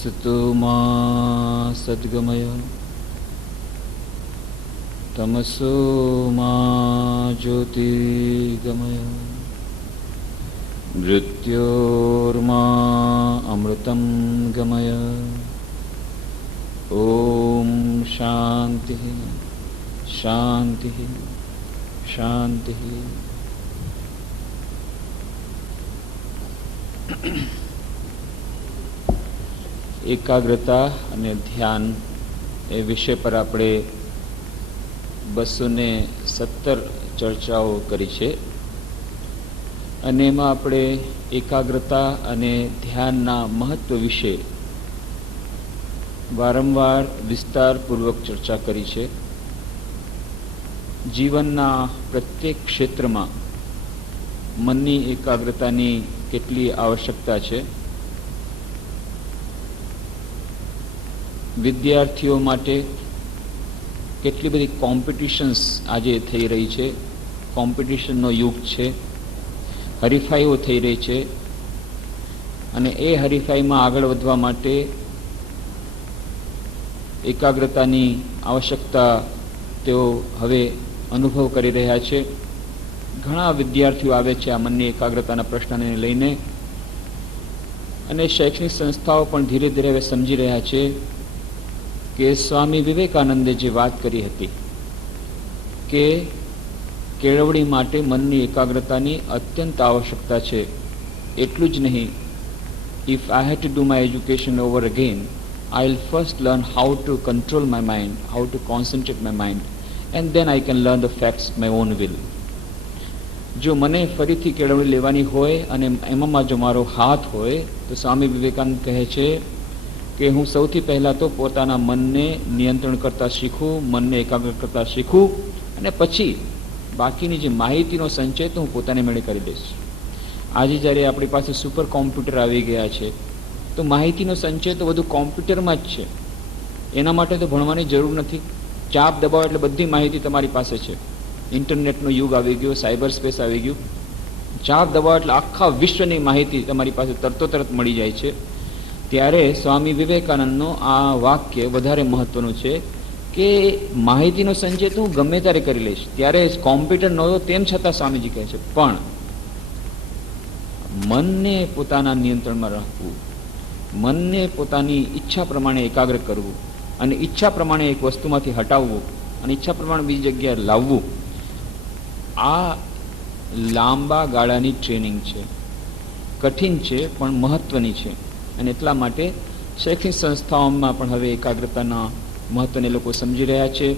असतो मा सद्गमय तमसो मा ज्योतिर्गमय मृत्योर्मा अमृतं गमय। ओम शांति शांति शांति। एकाग्रता અને ધ્યાન એ વિષય પર આપણે 217 ચર્ચાઓ કરી છે અને એમાં આપણે એકાગ્રતા અને ધ્યાનના મહત્વ વિશે વારંવાર વિસ્તારપૂર્વક ચર્ચા કરી છે। જીવનના પ્રત્યેક ક્ષેત્રમાં મનની એકાગ્રતાની કેટલી આવશ્યકતા છે। વિદ્યાર્થીઓ માટે કેટલી બધી કોમ્પિટિશન્સ આજે થઈ રહી છે, કોમ્પિટિશનનો યુગ છે, હરીફાઈઓ થઈ રહી છે અને એ હરીફાઈમાં આગળ વધવા માટે એકાગ્રતાની આવશ્યકતા તેઓ હવે અનુભવ કરી રહ્યા છે। ઘણા વિદ્યાર્થીઓ આવે છે આ મનની એકાગ્રતાના પ્રશ્નને લઈને અને શૈક્ષણિક સંસ્થાઓ પણ ધીરે ધીરે હવે સમજી રહ્યા છે કે સ્વામી વિવેકાનંદે જે વાત કરી હતી કે કેળવણી માટે મનની એકાગ્રતાની અત્યંત આવશ્યકતા છે। એટલું જ નહીં, if I have to do my education over again, I will first learn how to control my mind, how to concentrate my mind, and then I can learn the facts my own will. જો મને ફરીથી કેળવણી લેવાની હોય અને એમાં જો મારો હાથ હોય તો સ્વામી વિવેકાનંદ કહે છે કે હું સૌથી પહેલાં તો પોતાના મનને નિયંત્રણ કરતાં શીખું, મનને એકાગ્ર કરતાં શીખું અને પછી બાકીની જે માહિતીનો સંચય તો હું પોતાને મેળે કરી દઈશ। આજે જ્યારે આપણી પાસે સુપર કોમ્પ્યુટર આવી ગયા છે તો માહિતીનો સંચય તો બધું કોમ્પ્યુટરમાં જ છે, એના માટે તો ભણવાની જરૂર નથી। ચાપ દબાવો એટલે બધી માહિતી તમારી પાસે છે। ઇન્ટરનેટનો યુગ આવી ગયો, સાયબર સ્પેસ આવી ગયું, ચાપ દબાવો એટલે આખા વિશ્વની માહિતી તમારી પાસે તરત મળી જાય છે। ત્યારે સ્વામી વિવેકાનંદનો આ વાક્ય વધારે મહત્વનું છે કે માહિતીનો સંચય તો હું ગમે ત્યારે કરી લઈશ। ત્યારે કોમ્પ્યુટર નહોતો તેમ છતાં સ્વામીજી કહે છે પણ મનને પોતાના નિયંત્રણમાં રાખવું, મનને પોતાની ઈચ્છા પ્રમાણે એકાગ્ર કરવું અને ઈચ્છા પ્રમાણે એક વસ્તુમાંથી હટાવવું અને ઈચ્છા પ્રમાણે બીજી જગ્યાએ લાવવું, આ લાંબા ગાળાની ટ્રેનિંગ છે, કઠિન છે પણ મહત્વની છે। અને એટલા માટે શૈક્ષણિક સંસ્થાઓમાં પણ હવે એકાગ્રતાના મહત્વને લોકો સમજી રહ્યા છે।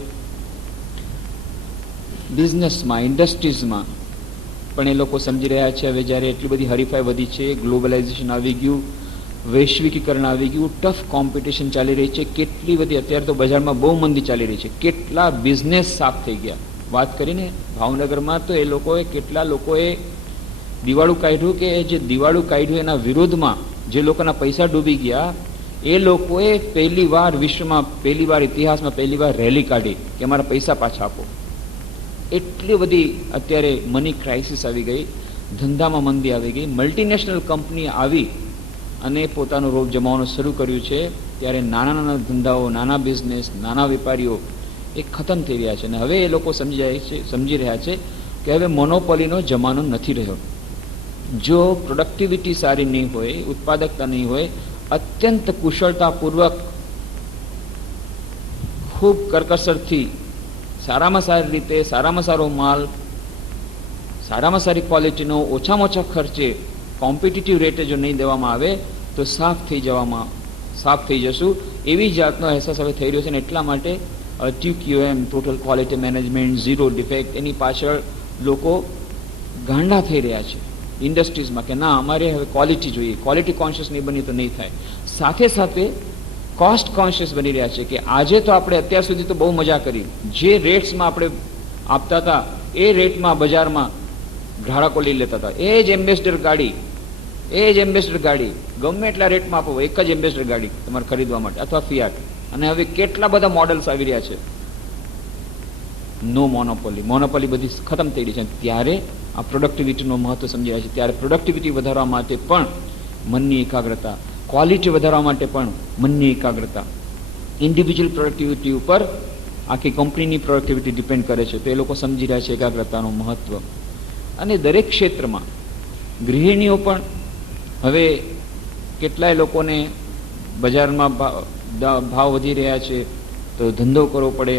બિઝનેસમાં, ઇન્ડસ્ટ્રીઝમાં પણ એ લોકો સમજી રહ્યા છે। હવે જ્યારે એટલી બધી હરીફાઈ વધી છે, ગ્લોબલાઇઝેશન આવી ગયું, વૈશ્વિકીકરણ આવી ગયું, ટફ કોમ્પિટિશન ચાલી રહી છે, કેટલી બધી અત્યારે તો બજારમાં બહુ મંદી ચાલી રહી છે, કેટલા બિઝનેસ સાફ થઈ ગયા। વાત કરીને ભાવનગરમાં તો એ લોકોએ કેટલા લોકોએ દિવાળું કાઢ્યું કે જે દિવાળું કાઢ્યું એના વિરોધમાં જે લોકોના પૈસા ડૂબી ગયા એ લોકોએ પહેલી વાર વિશ્વમાં, પહેલી વાર ઇતિહાસમાં પહેલી વાર રેલી કાઢી કે અમારા પૈસા પાછા આપો। એટલી બધી અત્યારે મની ક્રાઇસિસ આવી ગઈ, ધંધામાં મંદી આવી ગઈ, મલ્ટીનેશનલ કંપની આવી અને પોતાનો રોપ જમાવવાનું શરૂ કર્યું છે। ત્યારે નાના નાના ધંધાઓ, નાના બિઝનેસ, નાના વેપારીઓ એ ખતમ થઈ રહ્યા છે અને હવે એ લોકો સમજી રહ્યા છે કે હવે મોનોપોલીનો જમાનો નથી રહ્યો। જો પ્રોડક્ટિવિટી સારી નહીં હોય, ઉત્પાદકતા નહીં હોય, અત્યંત કુશળતાપૂર્વક ખૂબ કરકસરથી સારામાં સારી રીતે, સારામાં સારો માલ, સારામાં સારી ક્વોલિટીનો, ઓછામાં ઓછા ખર્ચે, કોમ્પિટિટિવ રેટે જો નહીં દેવામાં આવે તો સાફ થઈ જશું એવી જાતનો અહેસાસ હવે થઈ રહ્યો છે। અને એટલા માટે TQM, total quality management, zero defect, એની પાછળ લોકો ગાંડા થઈ રહ્યા છે ઇન્ડસ્ટ્રીઝમાં કે ના અમારે હવે ક્વોલિટી જોઈએ, ક્વોલિટી કોન્શિયસ નહીં બની તો નહીં થાય। સાથે સાથે કોસ્ટ કોન્શિયસ બની રહ્યા છે કે આજે તો આપણે અત્યાર સુધી તો બહુ મજા કરી, જે રેટ્સમાં આપણે આપતા હતા એ રેટમાં બજારમાં ગ્રાહકો લઈ લેતા હતા। એ જ એમ્બેસેડર ગાડી ગમે એટલા રેટમાં આપો, એક જ એમ્બેસેડર ગાડી તમારે ખરીદવા માટે અથવા ફિયાટ। અને હવે કેટલા બધા મોડલ્સ આવી રહ્યા છે। નો મોનોપોલી બધી ખતમ થઈ રહી છે। ત્યારે આ પ્રોડક્ટિવિટીનું મહત્વ સમજી રહ્યા છે। ત્યારે પ્રોડક્ટિવિટી વધારવા માટે પણ મનની એકાગ્રતા, ક્વોલિટી વધારવા માટે પણ મનની એકાગ્રતા. ઇન્ડિવિજ્યુઅલ પ્રોડક્ટિવિટી ઉપર આખી કંપનીની પ્રોડક્ટિવિટી ડિપેન્ડ કરે છે. તો એ લોકો સમજી રહ્યા છે એકાગ્રતાનું મહત્ત્વ. અને દરેક ક્ષેત્રમાં ગૃહિણીઓ પણ હવે કેટલાય લોકોને બજારમાં ભાવ વધી રહ્યા છે તો ધંધો કરવો પડે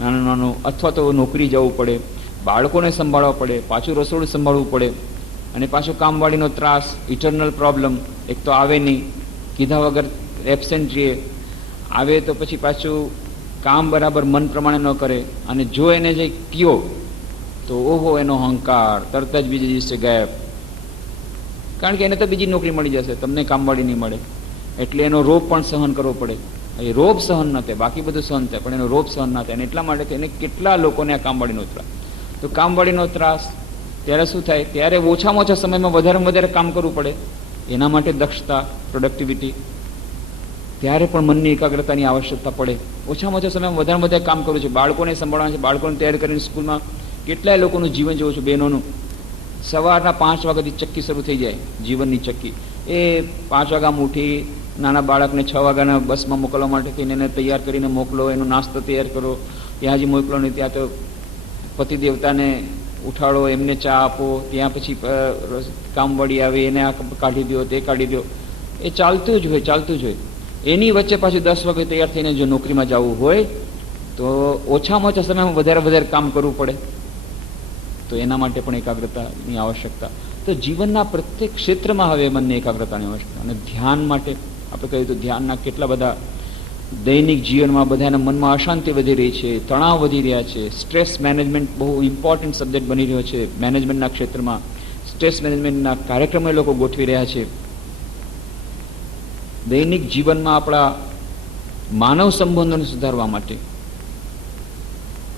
નાનો નાનો, અથવા તો નોકરી જવું પડે, બાળકોને સંભાળવા પડે, પાછું રસોડું સંભાળવું પડે, અને પાછું કામવાળીનો ત્રાસ, ઇટરનલ પ્રોબ્લેમ. એક તો આવે નહીં, કીધા વગર એબસેન્ટ રહીએ, આવે તો પછી પાછું કામ બરાબર મન પ્રમાણે ન કરે, અને જો એને જે કયો તો ઓહો એનો અહંકાર તરત જ બીજે દિવસે ગાયબ. કારણ કે એને તો બીજી નોકરી મળી જશે, તમને કામવાળી નહીં મળે, એટલે એનો રોપ પણ સહન કરવો પડે. એ રોપ સહન ન થાય, બાકી બધું સહન થાય, પણ એનો રોપ સહન ના થાય. અને એટલા માટે એને કેટલા લોકોને આ કામવાળીનો ત્રાસ. તો કામવાળીનો ત્રાસ ત્યારે શું થાય? ત્યારે ઓછામાં ઓછા સમયમાં વધારેમાં વધારે કામ કરવું પડે. એના માટે દક્ષતા, પ્રોડક્ટિવિટી. ત્યારે પણ મનની એકાગ્રતાની આવશ્યકતા પડે. ઓછામાં ઓછા સમયમાં વધારે વધારે કામ કરવું છે. બાળકોને સંભાળવાના છે, બાળકોને તૈયાર કરીને સ્કૂલમાં કેટલાય લોકોનું જીવન જોઉં છું, બહેનોનું. સવારના 5 વાગ્યાથી ચક્કી શરૂ થઈ જાય, જીવનની ચક્કી. એ 5 વાગ્યામાં ઉઠી નાના બાળકને 6 વાગ્યાના બસમાં મોકલવા માટે થઈને એને તૈયાર કરીને મોકલો, એનો નાસ્તો તૈયાર કરો, ત્યાં હજી મોકલો નહીં, ત્યાં તો પતિ દેવતાને ઉઠાડો, એમને ચા આપો, ત્યાં પછી કામવાળી આવે, એને આ કાઢી દો, તે કાઢી દો. એ ચાલતું જ હોય, ચાલતું જ હોય. એની વચ્ચે પાછું 10 વાગે તૈયાર થઈને જો નોકરીમાં જવું હોય તો ઓછામાં ઓછા સમયમાં વધારે વધારે કામ કરવું પડે. તો એના માટે પણ એકાગ્રતાની આવશ્યકતા. તો જીવનના પ્રત્યેક ક્ષેત્રમાં હવે મનની એકાગ્રતાની આવશ્યકતા. અને ધ્યાન માટે આપણે કહ્યું તો ધ્યાનના કેટલા બધા દૈનિક જીવનમાં બધાના મનમાં અશાંતિ વધી રહી છે, તણાવ વધી રહ્યા છે. સ્ટ્રેસ મેનેજમેન્ટ બહુ ઇમ્પોર્ટન્ટ સબ્જેક્ટ બની રહ્યો છે. મેનેજમેન્ટના ક્ષેત્રમાં સ્ટ્રેસ મેનેજમેન્ટના કાર્યક્રમો લોકો ગોઠવી રહ્યા છે. દૈનિક જીવનમાં આપણા માનવ સંબંધોને સુધારવા માટે,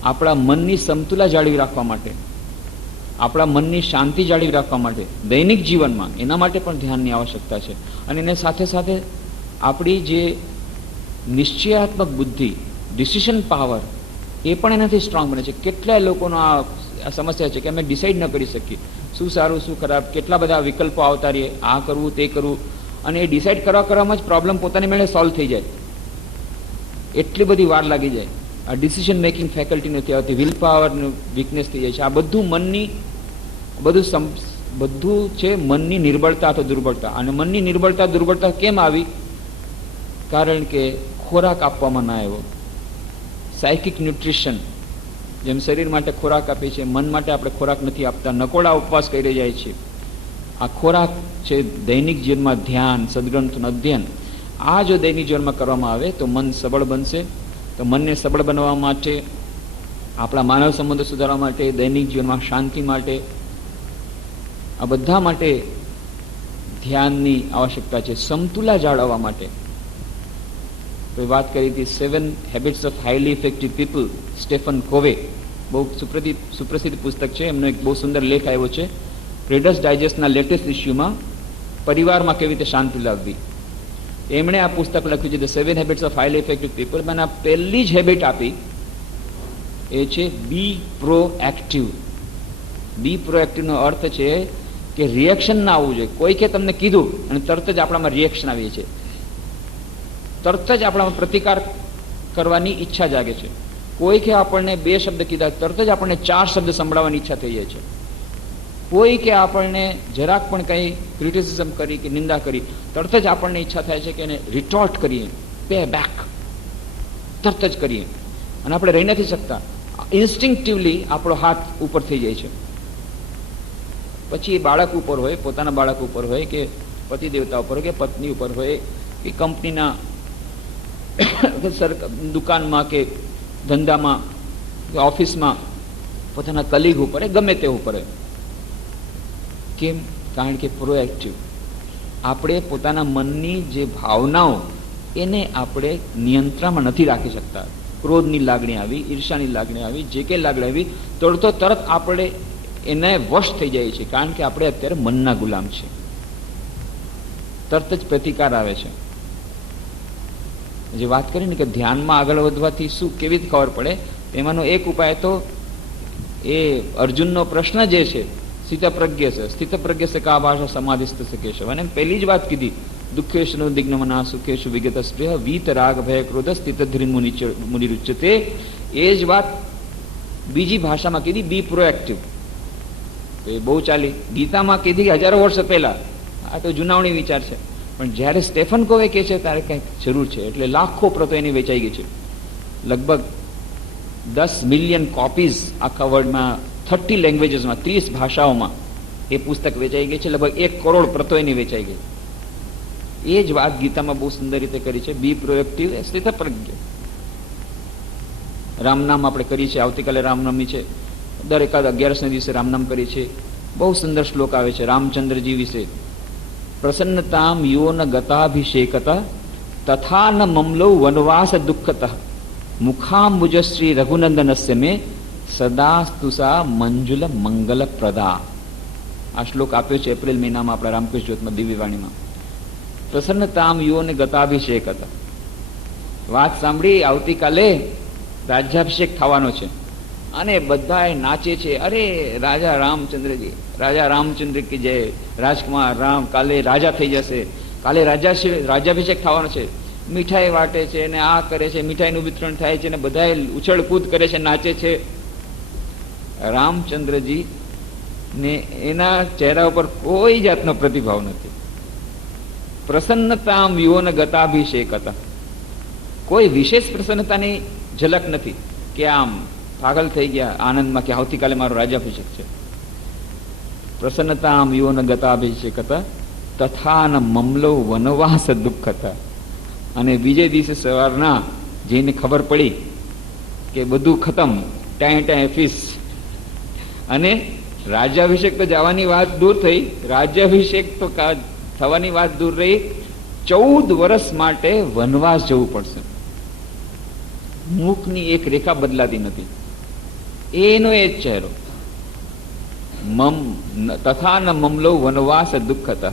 આપણા મનની સમતુલા જાળવી રાખવા માટે, આપણા મનની શાંતિ જાળવી રાખવા માટે દૈનિક જીવનમાં એના માટે પણ ધ્યાનની આવશ્યકતા છે. અને એને સાથે સાથે આપણી જે નિશ્ચયાત્મક બુદ્ધિ, ડિસિઝન પાવર, એ પણ એનાથી સ્ટ્રોંગ બને છે. કેટલાય લોકોનો આ સમસ્યા છે કે અમે ડિસાઈડ ન કરી શકીએ શું સારું શું ખરાબ. કેટલા બધા વિકલ્પો આવતા રહીએ, આ કરવું તે કરવું, અને એ ડિસાઈડ કરવામાં જ પ્રોબ્લેમ પોતાની મેળે સોલ્વ થઈ જાય. એટલી બધી વાર લાગી જાય. આ ડિસિઝન મેકિંગ ફેકલ્ટી નથી આવતી, વિલ પાવરનું વીકનેસ થઈ જાય છે. આ બધું મનની બધું છે મનની નિર્બળતા અથવા દુર્બળતા. અને મનની નિર્બળતા દુર્બળતા કેમ આવી? કારણ કે ખોરાક આપવામાં ના આવ્યો. સાયકિક ન્યુટ્રિશન, જેમ શરીર માટે ખોરાક આપે છે, મન માટે આપણે ખોરાક નથી આપતા, નકોડા ઉપવાસ કરી જાય છે. આ ખોરાક છે દૈનિક જીવનમાં ધ્યાન, સદગ્રંથનું અધ્યયન. આ જો દૈનિક જીવનમાં કરવામાં આવે તો મન સબળ બનશે. તો મનને સબળ બનાવવા માટે, આપણા માનવ સંબંધો સુધારવા માટે, દૈનિક જીવનમાં શાંતિ માટે, આ બધા માટે ધ્યાનની આવશ્યકતા છે. સમતુલા જાળવવા માટે વાત કરી હતી 7 habits of highly effective people, Stephen Covey. બહુ સુપ્રસિદ્ધ પુસ્તક છે. એમનો એક બહુ સુંદર લેખ આવ્યો છે રીડર્સ ડાયજેસ્ટના લેટેસ્ટ ઇસ્યુમાં, પરિવારમાં કેવી રીતે શાંતિ લાવવી. એમણે આ પુસ્તક લખ્યું છે the 7 habits of highly effective people. મને પહેલી જ હેબિટ આપી એ છે બી પ્રોએક્ટિવ. બી પ્રોએક્ટિવનો અર્થ છે કે રિએક્શન ના આવવું જોઈએ. કોઈ કે તમને કીધું અને તરત જ આપણામાં રિએક્શન આવીએ છે, તરત જ આપણામાં પ્રતિકાર કરવાની ઈચ્છા જાગે છે. કોઈ કે આપણને 2 શબ્દ કીધા, તરત જ આપણને 4 શબ્દ સંભળાવવાની ઈચ્છા થઈ જાય છે. કોઈ કે આપણને જરાક પણ કંઈ ક્રિટિસિઝમ કરી કે નિંદા કરી, તરત જ આપણને ઈચ્છા થાય છે કે એને રિટોર્ટ કરીએ, પે બેક તરત જ કરીએ. અને આપણે રહી નથી શકતા. ઇન્સ્ટિંક્ટિવલી આપણો હાથ ઉપર થઈ જાય છે. પછી એ બાળક ઉપર હોય, પોતાના બાળક ઉપર હોય, કે પતિ દેવતા ઉપર હોય, કે પત્ની ઉપર હોય, કે કંપનીના દુકાનમાં, કે ધંધામાં, કે ઓફિસમાં, પોતાના કલીગ ઉપર, ગમે તે ઉપર. કેમ? કારણ કે પ્રોએક્ટિવ. આપણે પોતાના મનની જે ભાવનાઓ એને આપણે નિયંત્રણમાં નથી રાખી શકતા. ક્રોધની લાગણી આવી, ઈર્ષાની લાગણી આવી, જે કંઈ લાગણી આવી, તરત આપણે એને વશ થઈ જાય છે. કારણ કે આપણે અત્યારે મનના ગુલામ છે. તરત જ પ્રતિકાર આવે છે. જે વાત કરી ને કે ધ્યાનમાં આગળ વધવાથી શું કેવી રીતે ખબર પડે, એમાંનો એક ઉપાય તો એ અર્જુનનો પ્રશ્ન જે છે સ્થિતપ્રજ્ઞ છે. સ્થિતપ્રજ્ઞ છે કા ભાષા સમાધિસ્થ છે કેશવ. અને પહેલી જ વાત કીધી દુઃખેશનો દિગ્નમના સુખેશુ વિગત સ્પૃહ વીત રાગ ભય ક્રોધ સ્થિત ધ્રીન મુનિરુચ્યતે. એ જ વાત બીજી ભાષામાં કીધી, બી પ્રોએક્ટિવ. એ બહુ ચાલી. ગીતામાં કીધી હજારો વર્ષ પહેલા. આ તો જુનાવણી વિચાર છે, પણ જ્યારે સ્ટેફન કોવે કહે છે ત્યારે કંઈક જરૂર છે. એટલે લાખો પ્રતો એની વેચાઈ ગઈ છે. લગભગ 10 મિલિયન કોપીઝ આખા વર્લ્ડમાં 30 લેંગ્વેજીસમાં 30 ભાષાઓમાં એ પુસ્તક વેચાઈ ગઈ છે. લગભગ 1 કરોડ પ્રતો એની વેચાઈ ગઈ. એ જ વાત ગીતામાં બહુ સુંદર રીતે કરી છે. બી પ્રોએક્ટિવ, સ્થિતપ્રજ્ઞ. રામનામ આપણે કરીએ છીએ. આવતીકાલે રામનવમી છે. દર એકાદ 11ના દિવસે રામનામ કરીએ છીએ. બહુ સુંદર શ્લોક આવે છે રામચંદ્રજી વિશે. પ્રસન્નતામ યો ન ગતાભિષેકત તથા ન મમલો વનવાસ દુઃખત મુખાંબુજશ્રી રઘુનંદનસ્ય મે સદા સ્તુષા મંજુલ મંગલ પ્રદા. આ શ્લોક આપ્યો છે એપ્રિલ મહિનામાં આપણા રામકૃષ્ણ જ્યોતમાં દિવ્યવાણીમાં. પ્રસન્નતામ યો ને ગતાભિષેકત. વાત સાંભળી, આવતીકાલે રાજ્યાભિષેક થવાનો છે અને બધા નાચે છે. અરે રાજા રામચંદ્રજી, રાજા રામચંદ્ર કી જય, રાજકુમાર રામ કાલે રાજા થઈ જશે, કાલે રાજ્યાભિષેક થવાનો છે. મીઠાઈ વાટે છે ને આ કરે છે, મીઠાઈનું વિતરણ થાય છે ને બધા ઉછળકૂદ કરે છે, નાચે છે. રામચંદ્રજી ને એના ચહેરા ઉપર કોઈ જાતનો પ્રતિભાવ નથી. પ્રસન્નતામ યોન ગતાભિષેકત. કોઈ વિશેષ પ્રસન્નતાની ઝલક નથી કે આમ પાગલ થઈ ગયા આનંદમાં કે આવતીકાલે મારો રાજ્યાભિષેક છે. પ્રસન્નતામ યોન ગતાભિષેકત તથા ન મમલો વનવાસ દુઃખત. અને બીજે દિવસે સવારના જઈને ખબર પડી કે બધું ખતમ, ટાઈ ફીસ. અને રાજ્યાભિષેક તો જવાની વાત દૂર થઈ, રાજ્યાભિષેક તો થવાની વાત દૂર રહી, 14 વર્ષ માટે વનવાસ જવું પડશે. મુખની એક રેખા બદલાતી નથી, એનો એ જ ચહેરો. તથા ન મમલો વનવાસ દુઃખત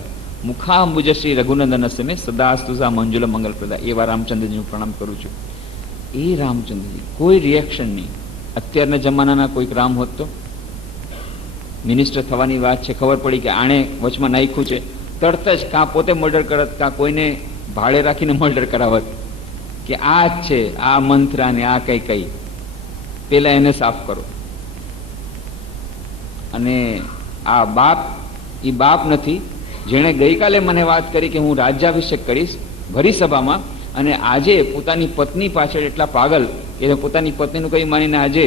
મુખાંબુજ શ્રી રઘુનંદનસ્ય મે સદા સ્તુષા મંજુલ મંગલ પ્રદા. એવા રામચંદ્રજીનું પ્રણામ કરું છું. એ રામચંદ્રજી કોઈ રિએક્શન નહીં. અત્યારના જમાનાના કોઈક રામ હોત તો, મિનિસ્ટર થવાની વાત છે, ખબર પડી કે આણે વચમાં નાખ્યું છે, તરત જ કાં પોતે મર્ડર કરત કાં કોઈને ભાડે રાખીને મર્ડર કરાવત કે આ જ છે, આ મંત્રા ને આ કઈ કઈ, પેલા એને સાફ કરો. અને આ બાપ, એ બાપ નથી જેણે ગઈકાલે મને વાત કરી કે હું રાજ્યાભિષેક કરીશ ભરી સભામાં, અને આજે પોતાની પત્ની પાછળ એટલા પાગલ કે પોતાની પત્નીનું કઈ માનીને આજે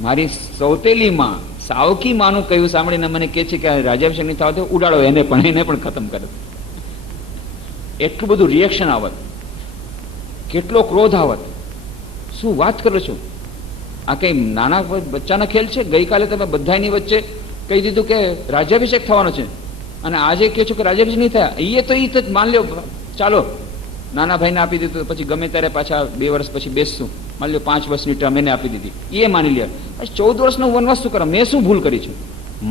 મારી સૌતેલી માં, સાવકી માનું કહ્યું સાંભળીને મને કહે છે કે રાજ્યાભિષેક નહીં થવા તો ઉડાડો એને પણ ખતમ કરે. એટલું બધું રિએક્શન આવત, કેટલો ક્રોધ આવત. શું વાત કરો છો? આ કઈ નાના બચ્ચાના ખેલ છે? ગઈકાલે તમે બધાની વચ્ચે કહી દીધું કે રાજ્યાભિષેક થવાનો છે અને આજે કહો છો કે રાજ્યાભિષેક નહીં થયા. એ તો માન લ્યો, ચાલો નાના ભાઈને આપી દીધું, પછી ગમે ત્યારે પાછા 2 વર્ષ પછી બેસશું. માન લ્યો 5 વર્ષની ટર્મ એને આપી દીધી, એ માની લે. 14 વર્ષનો વનવાસ શું કરો? મેં શું ભૂલ કરી છે?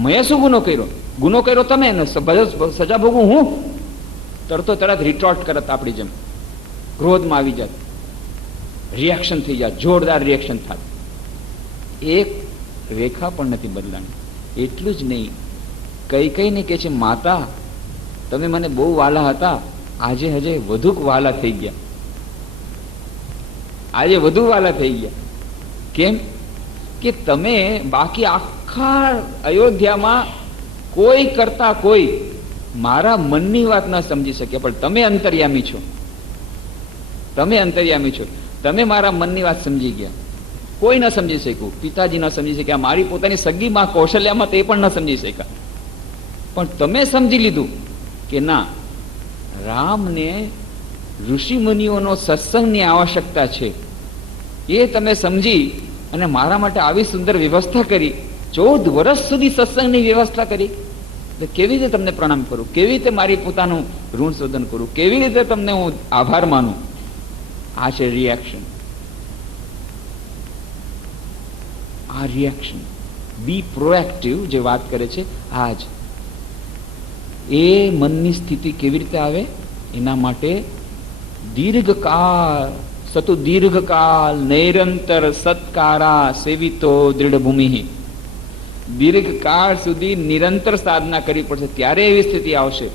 મેં શું ગુનો કર્યો? ગુનો કર્યો તમે, સજા ભોગવું હું? તરત રિટોર્ટ કરત, આપણી જેમ ક્રોધમાં આવી જાત, રિએક્શન થઈ જાત, જોરદાર રિએક્શન થાય. એક રેખા પણ નથી બદલાણી. એટલું જ નહીં, કઈ કે છે માતા તમે મને બહુ વાલા હતા, આજે હજે વધુ વાલા થઈ ગયા. આજે વધુ વાલા થઈ ગયા. કેમ કે તમે બાકી આખા અયોધ્યામાં કોઈ કરતા કોઈ મારા મનની વાત ન સમજી શક્યા, પણ તમે અંતર્યામી છો. તમે અંતર્યામી છો, તમે મારા મનની વાત સમજી ગયા. કોઈ ન સમજી શક્યું, પિતાજી ન સમજી શક્યા, મારી પોતાની સગી માં કૌશલ્યામાં તે પણ ન સમજી શક્યા. પણ તમે સમજી લીધું કે ના, રામને ઋષિ મુનિઓનો સત્સંગની આવશ્યકતા છે. એ તમે સમજી અને મારા માટે આવી સુંદર વ્યવસ્થા કરી, 14 વર્ષ સુધી સત્સંગની વ્યવસ્થા કરી. કેવી રીતે તમને પ્રણામ કરું? કેવી રીતે મારી પોતાનું ઋણ શોધન કરું? કેવી રીતે તમને હું આભાર માનું? આ છે રિએક્શન. આ રિએક્શન. બી પ્રોએક્ટિવ જે વાત કરે છે આ જ. એ મનની સ્થિતિ કેવી રીતે આવે? એના માટે દીર્ઘકાળ સતુ દીર્ઘકાલ નૈરંતર સત્કારા સેવિતો દૃઢ ભૂમિ. દીર્ઘકાળ સુધી નિરંતર સાધના કરવી પડશે, ત્યારે એવી સ્થિતિ આવશે.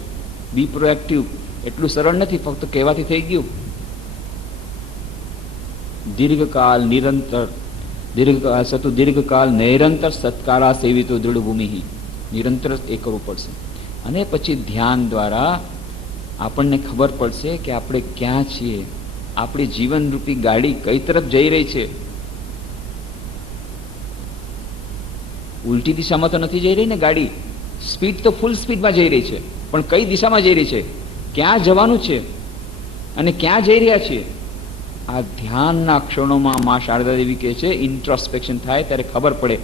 બી પ્રોએક્ટિવ. એટલું સરળ નથી, ફક્ત કહેવાથી થઈ ગયું. દીર્ઘકાલ નિરંતર, દીર્ઘકાળ સતુ દીર્ઘકાલ નિરંતર સત્કારા સેવિતો દૃઢ ભૂમિ, નિરંતર એ કરવું પડશે. અને પછી ધ્યાન દ્વારા આપણને ખબર પડશે કે આપણે ક્યાં છીએ, આપણી જીવનરૂપી ગાડી કઈ તરફ જઈ રહી છે. ઉલટી દિશામાં તો નથી જઈ રહી ને ગાડી, સ્પીડ તો ફૂલ સ્પીડમાં જઈ રહી છે, પણ કઈ દિશામાં જઈ રહી છે, ક્યાં જવાનું છે અને ક્યાં જઈ રહ્યા છીએ. આ ધ્યાનના ક્ષણોમાં મા શારદા દેવી કહે છે, ઇન્ટ્રોસ્પેક્શન થાય ત્યારે ખબર પડે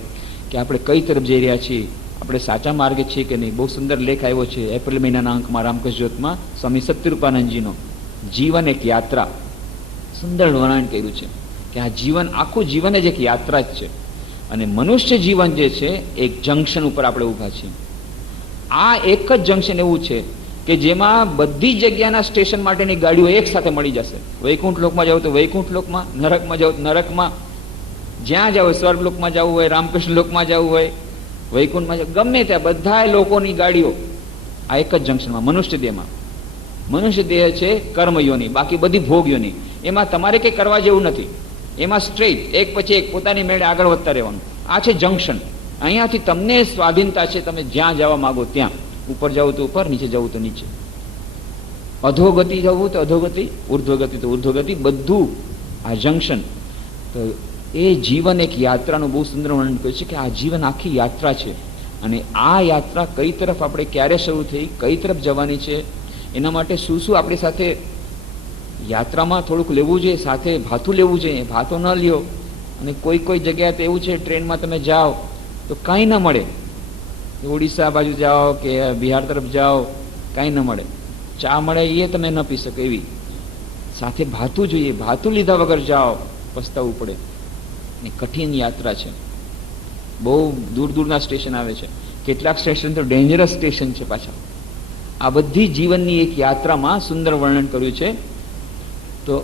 કે આપણે કઈ તરફ જઈ રહ્યા છીએ, આપણે સાચા માર્ગે છીએ કે નહીં. બહુ સુંદર લેખ આવ્યો છે એપ્રિલ મહિનાના અંકમાં રામકૃષ્ણ જ્યોતમાં, સ્વામી સત્યરૂપાનંદજીનો જીવન એક યાત્રા. સુંદર વર્ણન કર્યું છે કે આ જીવન, આખું જીવન જ એક યાત્રા જ છે. અને મનુષ્ય જીવન જે છે એક જંકશન ઉપર આપણે ઊભા છીએ. આ એક જ જંકશન એવું છે કે જેમાં બધી જગ્યાના સ્ટેશન માટેની ગાડીઓ એક સાથે મળી જશે. વૈકુંઠ લોકમાં જાવ તો વૈકુંઠ લોકમાં, નરકમાં જાવ તો નરકમાં, જ્યાં જાવ સ્વર્ગ લોકમાં જવું હોય, રામકૃષ્ણ લોકમાં જવું હોય, વૈકુંઠમાં જાવ, ગમે ત્યાં બધા લોકોની ગાડીઓ આ એક જ જંકશનમાં. મનુષ્ય દેહમાં, મનુષ્ય દેહ છે કર્મયોની, બાકી બધી ભોગયોની. એમાં તમારે કંઈ કરવા જેવું નથી. એમાં સ્ટ્રેટ એક પછી એક પોતાની મેળે આગળ વધતા રહેવાનું. આ છે જંકશન. અહીંયાથી તમને સ્વાધીનતા છે, તમે જ્યાં જવા માંગો ત્યાં. ઉપર જવું તો ઉપર, નીચે જવું તો નીચે, અધોગતિ જવું તો અધોગતિ, ઉર્ધ્વગતિ તો ઉર્ધ્વગતિ, બધું આ જંકશન. તો એ જીવન એક યાત્રાનું બહુ સુંદર વર્ણન કર્યું છે કે આ જીવન આખી યાત્રા છે. અને આ યાત્રા કઈ તરફ આપણે ક્યારે શરૂ થઈ, કઈ તરફ જવાની છે, એના માટે શું શું આપણી સાથે યાત્રામાં થોડુંક લેવું જોઈએ, સાથે ભાથું લેવું જોઈએ. ભાતો ન લ્યો. અને કોઈ કોઈ જગ્યાએ તો એવું છે, ટ્રેનમાં તમે જાઓ તો કાંઈ ન મળે. ઓડિશા બાજુ જાઓ કે બિહાર તરફ જાઓ, કાંઈ ન મળે. ચા મળે એ તમે ન પી શકો એવી. સાથે ભાથું જોઈએ. ભાથું લીધા વગર જાઓ, પસ્તાવવું પડે. એ કઠિન યાત્રા છે. બહુ દૂર દૂરના સ્ટેશન આવે છે, કેટલાક સ્ટેશન તો ડેન્જરસ સ્ટેશન છે પાછા. આ બધી જીવનની એક યાત્રામાં સુંદર વર્ણન કર્યું છે. તો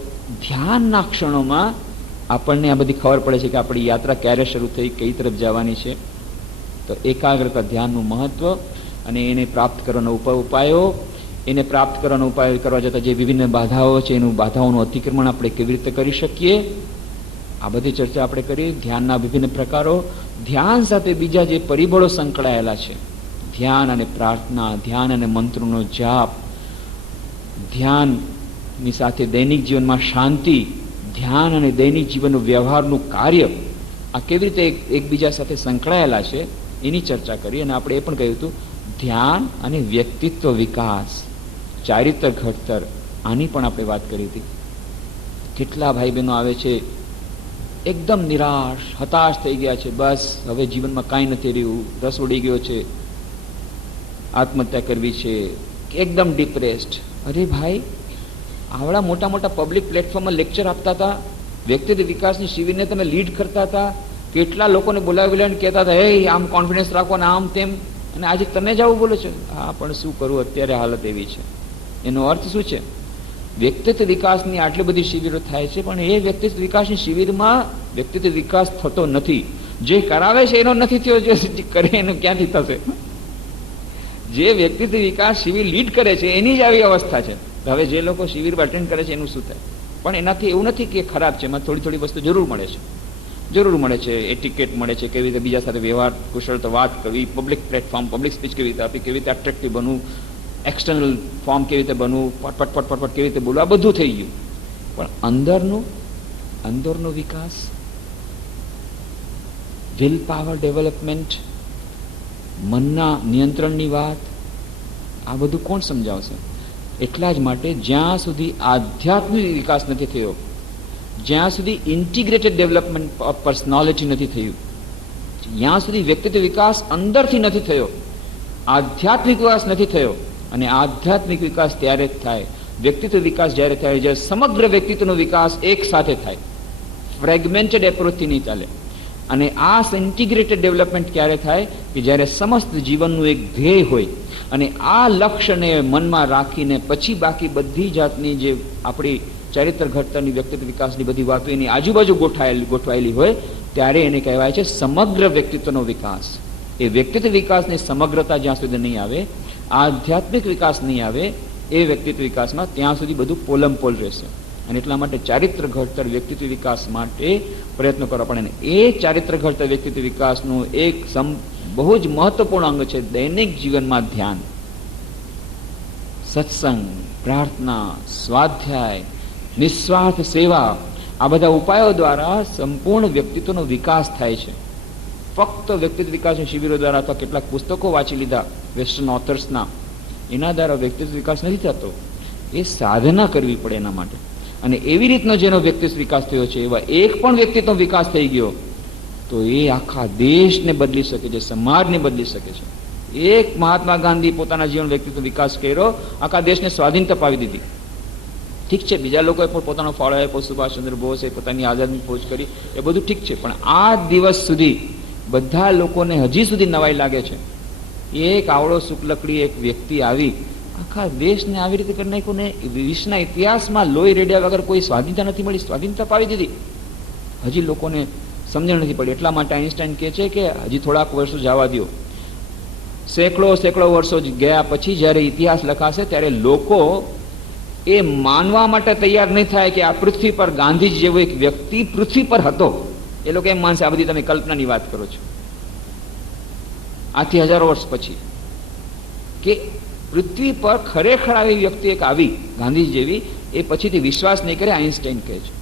ધ્યાનના ક્ષણોમાં આપણને આ બધી ખબર પડે છે કે આપણી યાત્રા ક્યારે શરૂ થઈ, કઈ તરફ જવાની છે. તો એકાગ્રતા, ધ્યાનનું મહત્વ અને એને પ્રાપ્ત કરવાના ઉપાયો, એને પ્રાપ્ત કરવાનો ઉપાય કરવા જતાં જે વિભિન્ન બાધાઓ છે, એનું બાધાઓનું અતિક્રમણ આપણે કેવી રીતે કરી શકીએ, આ બધી ચર્ચા આપણે કરી. ધ્યાનના વિભિન્ન પ્રકારો, ધ્યાન સાથે બીજા જે પરિબળો સંકળાયેલા છે, ધ્યાન અને પ્રાર્થના, ધ્યાન અને મંત્રોનો જાપ, ધ્યાનની સાથે દૈનિક જીવનમાં શાંતિ, ધ્યાન અને દૈનિક જીવનનું વ્યવહારનું કાર્ય, આ કેવી રીતે એકબીજા સાથે સંકળાયેલા છે એની ચર્ચા કરી. અને આપણે એ પણ કહ્યું હતું ધ્યાન અને વ્યક્તિત્વ વિકાસ, ચારિત્ર ઘડતર, આની પણ આપણે વાત કરી હતી. કેટલા ભાઈ બહેનો આવે છે એકદમ નિરાશ, હતાશ થઈ ગયા છે, બસ હવે જીવનમાં કાંઈ નથી રહ્યું, રસ ઉડી ગયો છે, આત્મહત્યા કરવી છે, એકદમ ડિપ્રેસ્ડ. અરે ભાઈ, આવડા મોટા મોટા પબ્લિક પ્લેટફોર્મમાં લેક્ચર આપતા હતા, વ્યક્તિત્વ વિકાસની શિબિરને તમે લીડ કરતા હતા, કેટલા લોકોને બોલાવી કહેતા હતા, હે આમ કોન્ફિડન્સ રાખો ને આમ તેમ, અને આજે તમે જ આવું બોલો છો. હા, પણ શું કરું, અત્યારે હાલત એવી છે. એનો અર્થ શું છે? વ્યક્તિત્વ વિકાસની આટલી બધી શિબિરો થાય છે, પણ એ વ્યક્તિત્વ વિકાસની શિબિરમાં વ્યક્તિત્વ વિકાસ થતો નથી. જે કરાવે છે એનો નથી થયો, જે કરે એનો ક્યાંથી થશે? જે વ્યક્તિત્વ વિકાસ શિબિર લીડ કરે છે એની જ આવી અવસ્થા છે. હવે જે લોકો શિબિર અટેન્ડ કરે છે એનું શું થાય? પણ એનાથી એવું નથી કે ખરાબ છે, એમાં થોડી થોડી વસ્તુ જરૂર મળે છે, જરૂર મળે છે. એટિકેટ મળે છે, કેવી રીતે બીજા સાથે વ્યવહાર, કુશળતા વાત કરવી, પબ્લિક પ્લેટફોર્મ, પબ્લિક સ્પીચ કેવી રીતે આપી, કેવી રીતે એટ્રેક્ટિવ બનવું, એક્સટર્નલ ફોર્મ કેવી રીતે બનવું, પટપટ કેવી રીતે બોલવું, આ બધું થઈ ગયું. પણ અંદરનો વિકાસ, વિલ પાવર ડેવલપમેન્ટ, મનના નિયંત્રણની વાત, આ બધું કોણ સમજાવશે? એટલા જ માટે જ્યાં સુધી આધ્યાત્મિક વિકાસ નથી થયો, જ્યાં સુધી ઇન્ટિગ્રેટેડ ડેવલપમેન્ટ ઓફ પર્સનાલિટી નથી થયું, જ્યાં સુધી વ્યક્તિત્વ વિકાસ અંદરથી નથી થયો, આધ્યાત્મિક વિકાસ નથી થયો. અને આધ્યાત્મિક વિકાસ ત્યારે જ થાય, વ્યક્તિત્વ વિકાસ જ્યારે થાય જ્યારે સમગ્ર વ્યક્તિત્વનો વિકાસ એક સાથે થાય, ફ્રેગમેન્ટેડ એપ્રોચથી નહીં ચાલે. અને આ ઇન્ટિગ્રેટેડ ડેવલપમેન્ટ ક્યારે થાય? કે જ્યારે સમસ્ત જીવનનું એક ધ્યેય હોય, અને આ લક્ષ્યને મનમાં રાખીને પછી બાકી બધી જાતની જે આપણી ચારિત્ર ઘડતરની, વ્યક્તિત્વ વિકાસની બધી વાતો એની આજુબાજુ ગોઠવાયેલી હોય, ત્યારે એને કહેવાય છે સમગ્ર વ્યક્તિત્વનો વિકાસ. એ વ્યક્તિત્વ વિકાસની સમગ્રતા જ્યાં સુધી નહીં આવે, આધ્યાત્મિક વિકાસ નહીં આવે, એ વ્યક્તિત્વ વિકાસમાં ત્યાં સુધી બધું પોલમપોલ રહેશે. અને એટલા માટે ચારિત્ર ઘડતર વ્યક્તિત્વ વિકાસ માટે પ્રયત્નો કરવા પડે. એ ચારિત્ર ઘડતર વ્યક્તિત્વ વિકાસનું એક બહુ જ મહત્વપૂર્ણ અંગ છે દૈનિક જીવનમાં ધ્યાન, સત્સંગ, પ્રાર્થના, સ્વાધ્યાય, નિસ્વાર્થ સેવા. આ બધા ઉપાયો દ્વારા સંપૂર્ણ વ્યક્તિત્વનો વિકાસ થાય છે. ફક્ત વ્યક્તિત્વ વિકાસની શિબિરો દ્વારા અથવા કેટલાક પુસ્તકો વાંચી લીધા વેસ્ટર્ન ઓથર્સના, એના દ્વારા વ્યક્તિત્વ વિકાસ નથી થતો. એ સાધના કરવી પડે એના માટે. અને એવી રીતનો જેનો વ્યક્તિત્વ વિકાસ થયો છે, એવા એક પણ વ્યક્તિત્વ વિકાસ થઈ ગયો તો એ આખા દેશને બદલી શકે છે, સમાજને બદલી શકે છે. એક મહાત્મા ગાંધી પોતાના જીવન વ્યક્તિત્વ વિકાસ કર્યો, આખા દેશને સ્વાધીનતા અપાવી દીધી. ઠીક છે, બીજા લોકોએ પણ પોતાનો ફાળો આપ્યો, સુભાષચંદ્ર બોઝે પોતાની આઝાદની ફોજ કરી, એ બધું ઠીક છે. પણ આ દિવસ સુધી બધા લોકોને હજી સુધી નવાઈ લાગે છે. એક આવડો શુક્લકડી એક વ્યક્તિ આવી આખા દેશને આવી રીતે કરી નાખ્યું ને વિશ્વના ઇતિહાસમાં લોહી રેડ્યા વગર કોઈ સ્વાધીનતા નથી મળી, સ્વાધીનતા પાવી દીધી. હજી લોકોને સમજણ નથી પડી. એટલા માટે આઈન્સ્ટાઈન કહે છે કે હજી થોડાક વર્ષો જવા દો. સેંકડો વર્ષો ગયા પછી જ્યારે ઇતિહાસ લખાશે ત્યારે લોકો એ માનવા માટે તૈયાર નહીં થાય કે આ પૃથ્વી પર ગાંધીજી જેવો એક વ્યક્તિ પૃથ્વી પર હતો. એ લોકો એમ માનશે આ બધી તમે કલ્પનાની વાત કરો છો. આથી હજારો વર્ષ પછી કે પૃથ્વી પર ખરેખર આવી વ્યક્તિ એક આવી ગાંધીજી જેવી, એ પછીથી વિશ્વાસ નહીં કરે. આઈન્સ્ટાઈન કહે છે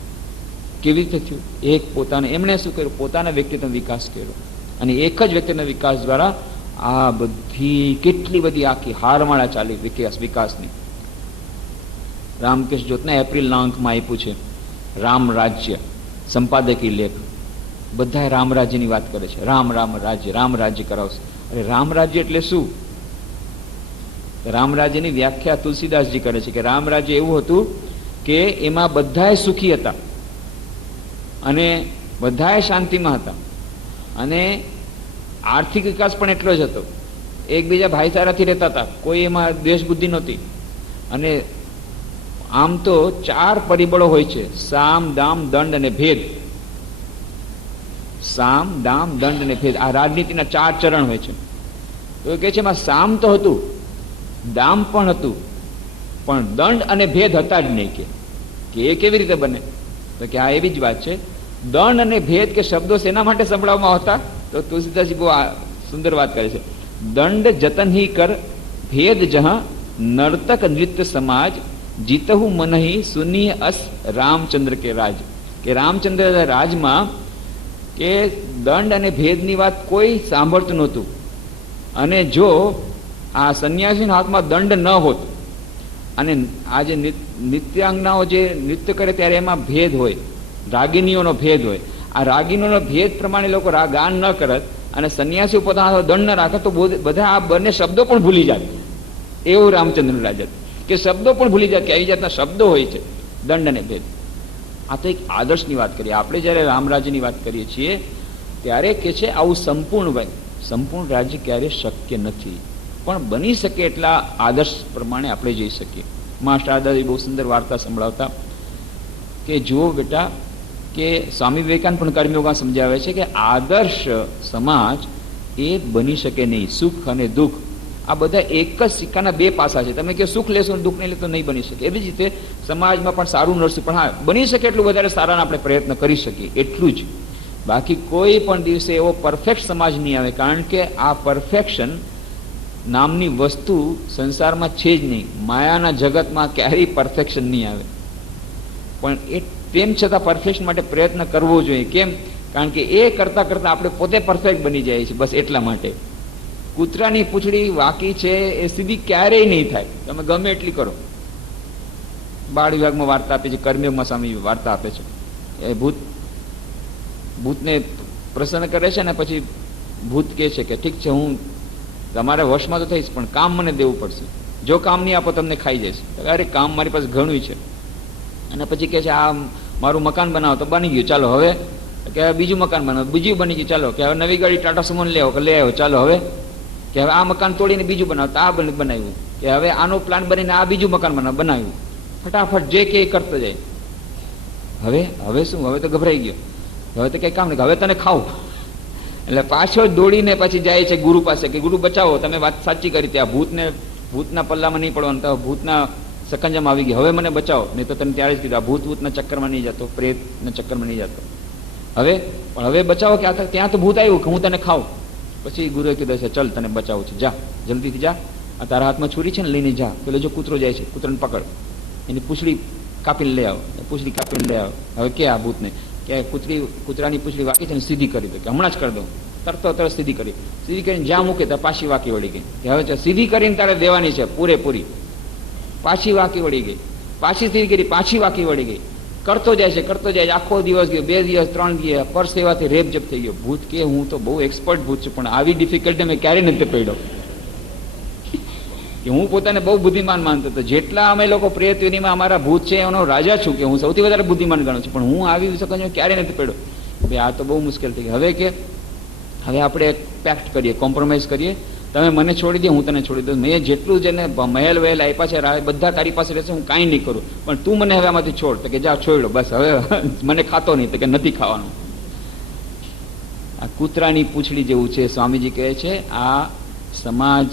કેવી રીતે થયું? એક પોતાને એમણે શું કર્યું? પોતાના વ્યક્તિત્વ વિકાસ કર્યો. અને એક જ વ્યક્તિના વિકાસ દ્વારા આ બધી કેટલી બધી આખી હારમાળા ચાલી વિકાસની. રામકૃષ્ણ જ્યોતના એપ્રિલના અંકમાં આપ્યું છે રામ રાજ્ય, સંપાદકી લેખ. બધા રામ રાજ્યની વાત કરે છે. રામ રાજ્ય કરાવશે. અરે રામ રાજ્ય એટલે શું? રામ રાજ્યની વ્યાખ્યા તુલસીદાસજી કરે છે કે રામ રાજ્ય એવું હતું કે એમાં બધાય સુખી હતા અને બધાય શાંતિમાં હતા અને આર્થિક વિકાસ પણ એટલો જ હતો. એકબીજા ભાઈચારાથી રહેતા હતા, કોઈ એમાં દ્વેષ બુદ્ધિ નહોતી. અને આમ તો 4 પરિબળો હોય છે: સામ, દામ, દંડ અને ભેદ. સામ, દામ, દંડ અને ભેદ, આ રાજનીતિના 4 ચરણ હોય છે. તો એ કહે છે એમાં સામ તો હતું, દામ પણ હતું, પણ દંડ અને ભેદ હતા જ નહીં. કે એ કેવી રીતે બને? તો કે આ એવી જ વાત છે. દંડ અને ભેદ કે શબ્દો શેના માટે સંભળાવવામાં આવતા? તો તુલસીદાસજી બહુ સુંદર વાત કરે છે. દંડ જતન હી કર ભેદ જહાં નર્તક નૃત્ય સમાજ જીતહુ મનહી સુનિય અસ રામચંદ્ર કે રાજ. કે રામચંદ્ર રાજમાં કે દંડ અને ભેદની વાત કોઈ સાંભળતું નહોતું. અને જો આ સંન્યાસીના હાથમાં દંડ ન હોત અને આ જે નિત્યાંગનાઓ જે નૃત્ય કરે ત્યારે એમાં ભેદ હોય, રાગિનીઓનો ભેદ હોય, આ રાગિનીઓનો ભેદ પ્રમાણે લોકો ગાન ન કરત અને સંન્યાસીઓ પોતાના દંડ ન રાખે તો બધા આ બંને શબ્દો પણ ભૂલી જાય. એવું રામચંદ્ર રાજ હતું કે શબ્દો પણ ભૂલી જાય કે આવી જાતના શબ્દો હોય છે, દંડ અને ભેદ. આ તો એક આદર્શની વાત કરીએ. આપણે જ્યારે રામરાજ્યની વાત કરીએ છીએ ત્યારે કે છે આવું સંપૂર્ણ રાજ્ય ક્યારે શક્ય નથી, પણ બની શકે એટલા આદર્શ પ્રમાણે આપણે જઈ શકીએ. માસ્ટર દાદાજી બહુ સુંદર વાર્તા સંભળાવતા કે જુઓ બેટા, કે સ્વામી વિવેકાનંદ પણ કર્મયોગમાં સમજાવે છે કે આદર્શ સમાજ એ બની શકે નહીં. સુખ અને દુઃખ આ બધા એક જ સિક્કાના 2 પાસા છે. તમે કે સુખ લેશો દુઃખ નહીં લેતો નહીં બની શકે. એવી જ રીતે સમાજમાં પણ સારું નડશે, પણ હા બની શકે એટલું વધારે સારાને આપણે પ્રયત્ન કરી શકીએ એટલું જ. બાકી કોઈ પણ દિવસે એવો પરફેક્ટ સમાજ નહીં આવે, કારણ કે આ પરફેક્શન નામની વસ્તુ સંસારમાં છે જ નહીં. માયાના જગતમાં ક્યારેય પરફેક્શન નહીં આવે. પણ એ તેમ છતાં પરફેક્શન માટે પ્રયત્ન કરવો જોઈએ. કેમ? કારણ કે એ કરતાં કરતાં આપણે પોતે પરફેક્ટ બની જાય છે. બસ એટલા માટે. કૂતરાની પૂંછડી વાંકી છે એ સીધી ક્યારેય નહીં થાય, તમે ગમે એટલી કરો. બાળ વિભાગમાં વાર્તા આપે છે, કર્મયોગમાં સ્વામી વાર્તા આપે છે. એ ભૂતને પ્રસન્ન કરે છે ને પછી ભૂત કહે છે કે ઠીક છે, હું તમારા વશમાં તો થઈશ, પણ કામ મને દેવું પડશે. જો કામ નહીં આપો તમને ખાઈ જઈશ. અરે કામ મારી પાસે ઘણું છે. અને પછી કહે છે આ મારું મકાન બનાવો, તો બની ગયું, ચાલો હવે. કે હવે બીજું મકાન બનાવો, બીજું બની ગયું, ચાલો. કે હવે નવી ગાડી ટાટા સુમોને લઈ આવો, કે લઈ આવ્યો, ચાલો હવે. કે હવે આ મકાન તોડીને બીજું બનાવો, તો આ બનાવ્યું. કે હવે આનો પ્લાન બનીને આ બીજું મકાન બનાવ્યું. ફટાફટ જે કે કરતો જાય. હવે શું? હવે તો ગભરાઈ ગયો. હવે તો કઈ કામ નહીં, હવે તને ખાવું. એટલે પાછો દોડીને પછી જાય છે ગુરુ પાસે કે ગુરુ બચાવો, તમે વાત સાચી કરી. ત્યાં ભૂતના પલ્લામાં નહીં પડવાનું, તો ભૂતના સકંજામાં આવી ગઈ, હવે મને બચાવો, નહીં તો તને ત્યારે જ કીધું આ ભૂતના ચક્કરમાં નહીં જતો, પ્રેતના ચક્કરમાં નહીં જતો, હવે બચાવો કે ત્યાં તો ભૂત આવ્યું કે હું તને ખાઉં. પછી ગુરુએ કીધું છે ચલ તને બચાવું છે, જા જલ્દીથી જા, આ તારા હાથમાં છુરી છે ને લઈને જા, પેલો જો કૂતરો જાય છે કૂતરાને પકડ, એની પૂંછડી કાપીને લઈ આવો, પૂંછડી કાપીને લઈ આવો. હવે કે આ ભૂતને કે કૂતરાની પૂંછડી વાકી છે ને સીધી કરી દો, કે હમણાં જ કરી દઉં, તરત સીધી કરીને જ્યાં મૂકે ત્યાં પાછી વાકી વળી ગઈ, કે હવે સીધી કરીને તારે દેવાની છે પૂરેપૂરી. પાછી વાકી વળી ગઈ, પાછી સીધી કરી, પાછી વાકી વળી ગઈ, કરતો જાય છે, આખો દિવસ ગયો, 2 દિવસ 3 દિવસ, પર સેવાથી રેપ જપ થઈ ગયો. ભૂત કે હું તો બહુ એક્સપર્ટ ભૂત છું, પણ આવી ડિફિકલ્ટી મેં ક્યારેય નથી પડ્યો. કે હું પોતાને બહુ બુદ્ધિમાન માનતો હતો, જેટલા અમે લોકો પ્રેત યોનીમાં અમારા ભૂત છે એનો રાજા છું, કે હું સૌથી વધારે બુદ્ધિમાન ગણું છું, પણ હું આવી શકું ક્યારેય નથી પડ્યો. ભાઈ આ તો બહુ મુશ્કેલ થઈ ગઈ. હવે આપણે એક પેક્ટ કરીએ, કોમ્પ્રોમાઇઝ કરીએ, તમે મને છોડી દે, હું તને છોડી દઉં, મેં જેટલું જેને મહેલ વહેલ આપ્યા છે બધા તારી પાસે રહેશે, હું કાંઈ નહીં કરું, પણ તું મને હવે આમાંથી છોડ. તો કે જા છોડ્યો, બસ હવે મને ખાતો નહીં, તો કે નથી ખાવાનું. આ કૂતરાની પૂંછડી જેવું છે. સ્વામીજી કહે છે આ સમાજ,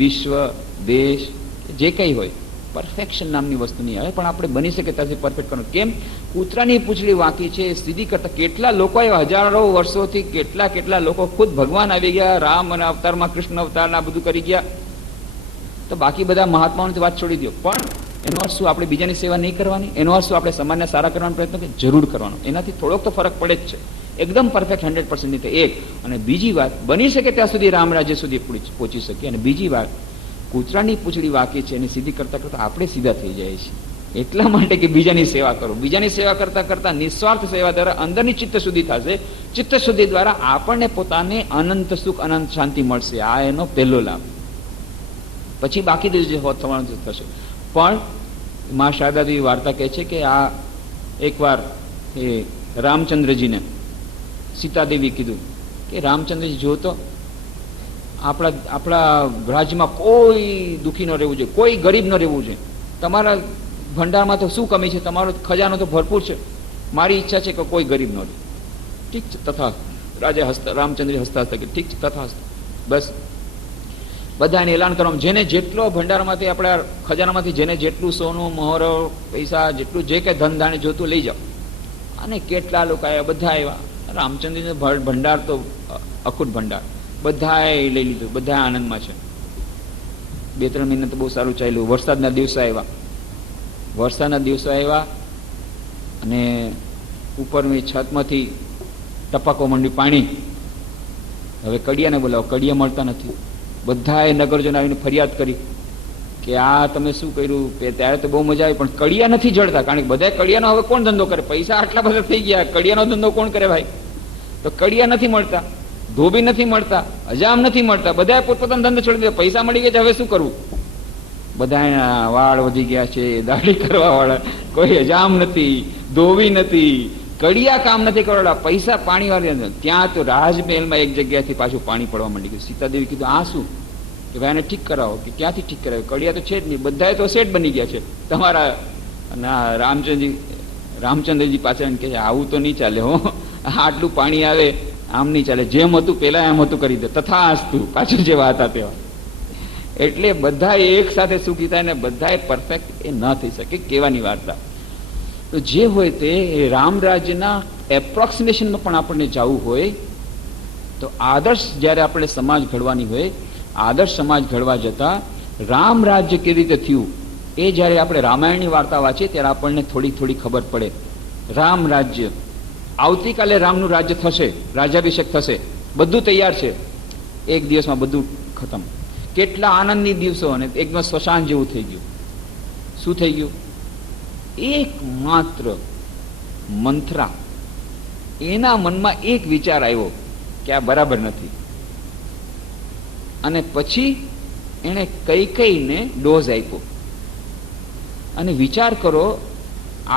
વિશ્વ, દેશ જે કંઈ હોય પરફેક્શન નામની વસ્તુ નહીં આવે, પણ આપણે બની શકે ત્યાંથી પરફેક્ટ કરવાનું. કેમ? કૂતરાની પૂંછડી વાંકી છે, સીધી કરતા કેટલા લોકો આવ્યા, હજારો વર્ષોથી કેટલા લોકો, ખુદ ભગવાન આવી ગયા, રામ અને અવતારમાં કૃષ્ણ અવતારના બધું કરી ગયા, તો બાકી બધા મહાત્માઓની વાત છોડી દો. પણ એનો અર્થ શું આપણે બીજાની સેવા નહીં કરવાની? એનો અર્થ શું આપણે સમાજને સારા કરવાનો પ્રયત્ન કે જરૂર કરવાનો? એનાથી થોડોક તો ફરક પડે જ છે. એકદમ પરફેક્ટ 100% નહીં. તો એક. અને બીજી વાત, બની શકે ત્યાં સુધી રામ રાજ્ય સુધી પહોંચી શકીએ. અને બીજી વાત, કૂતરાની પૂંછડી વાંકી છે એને સીધી કરતા આપણે સીધા થઈ જાય છે. એટલા માટે કે બીજાની સેવા કરો. બીજાની સેવા કરતા નિસ્વાર્થ સેવા દ્વારા અંદરની ચિત્ત શુદ્ધિ થશે. ચિત્ત શુદ્ધિ દ્વારા આપણને પોતાને અનંત સુખ, અનંત શાંતિ મળશે. આ એનો પહેલો લાભ. પછી બાકી જે થવાનું થશે. પણ મા શારદાદેવી વાર્તા કહે છે કે આ એકવાર એ રામચંદ્રજીને સીતાદેવી કીધું કે રામચંદ્રજી જોતો આપણા રાજ્યમાં કોઈ દુઃખી ન રહેવું જોઈએ, કોઈ ગરીબ ન રહેવું જોઈએ. તમારા ભંડારમાં તો શું કમી છે? તમારો ખજાનો તો ભરપૂર છે. મારી ઈચ્છા છે કે કોઈ ગરીબ ન રહે. ઠીક છે, તથા રાજા હસતા, રામચંદ્રજી હસતા કે ઠીક છે, તથા હસતા. બસ બધાને એલાન કરવામાં, જેને જેટલો ભંડારમાંથી, આપણા ખજાનામાંથી જેને જેટલું સોનું, મહોરો, પૈસા, જેટલું જે કંઈ ધન ધાન્ય જોતું લઈ જાઓ. અને કેટલા લોકો આવ્યા, બધા આવ્યા. રામચંદ્રજીનો ભંડાર તો અખૂટ ભંડાર, બધાએ લઈ લીધું, બધા આનંદમાં છે. 2-3 મહિના તો બહુ સારું ચાલ્યું. વરસાદના દિવસો આવ્યા અને ઉપરની છતમાંથી ટપકો માંડ્યું પાણી. હવે કડિયાને બોલાવો, કડિયા મળતા નથી. બધાએ નગરજનો આવીને ફરિયાદ કરી કે આ તમે શું કર્યું? ત્યારે તો બહુ મજા આવી, પણ કડિયા નથી જડતા. કારણ કે બધા કડિયાનો હવે કોણ ધંધો કરે? પૈસા આટલા બધા થઈ ગયા, કડિયાનો ધંધો કોણ કરે ભાઈ? તો કડિયા નથી મળતા, ધોબી નથી મળતા, હજામ નથી મળતા. બધા પોતપોતાનો ધંધો છોડી દીધો. પૈસા મળી ગયા છે, હવે શું કરવું? બધા વાળ વધી ગયા છે, દાઢી કરવા વાળા કોઈ હજામ નથી, ધોબી નથી, કડિયા કામ નથી કરવાના, પૈસા પાણી વાળી. ત્યાં તો રાજમહેલમાં એક જગ્યાથી પાછું પાણી પડવા માંડી ગયું. સીતાદેવી કીધું આ શું? કે ભાઈ એને ઠીક કરાવો. કે ક્યાંથી ઠીક કરાવે? કડિયા તો છે જ નહીં, બધા તો સેટ બની ગયા છે તમારા. ના, રામચંદ્રજી પાછળ કહે આવું તો નહીં ચાલે હો, આટલું પાણી આવે આમ નહીં ચાલે, જેમ હતું પેલા એમ હતું કરી દે, તથા હસ્તું, પાછળ જેવા હતા તેવા. એટલે બધા એક સાથે સુખી થાય ને બધા પરફેક્ટ એ ન થઈ શકે, કહેવાની વાર્તા. તો જે હોય તે રામ રાજ્યના એપ્રોક્સિમેશનમાં પણ આપણને જવું હોય તો આદર્શ, જ્યારે આપણે સમાજ ઘડવાની હોય, આદર્શ સમાજ ઘડવા જતા રામ રાજ્ય કેવી રીતે થયું એ જ્યારે આપણે રામાયણની વાર્તા વાંચીએ ત્યારે આપણને થોડી ખબર પડે. રામ રાજ્ય, આવતીકાલે રામનું રાજ્ય થશે, રાજ્યાભિષેક થશે, બધું તૈયાર છે. એક દિવસમાં બધું ખતમ. કેટલા આનંદની દિવસો, અને એકદમ સ્મશાન જેવું થઈ ગયું. શું થઈ ગયું? એકમાત્ર મંથરા, એના મનમાં એક વિચાર આવ્યો કે આ બરાબર નથી, અને પછી એને કૈકેયીને ડોઝ આપ્યો. અને વિચાર કરો,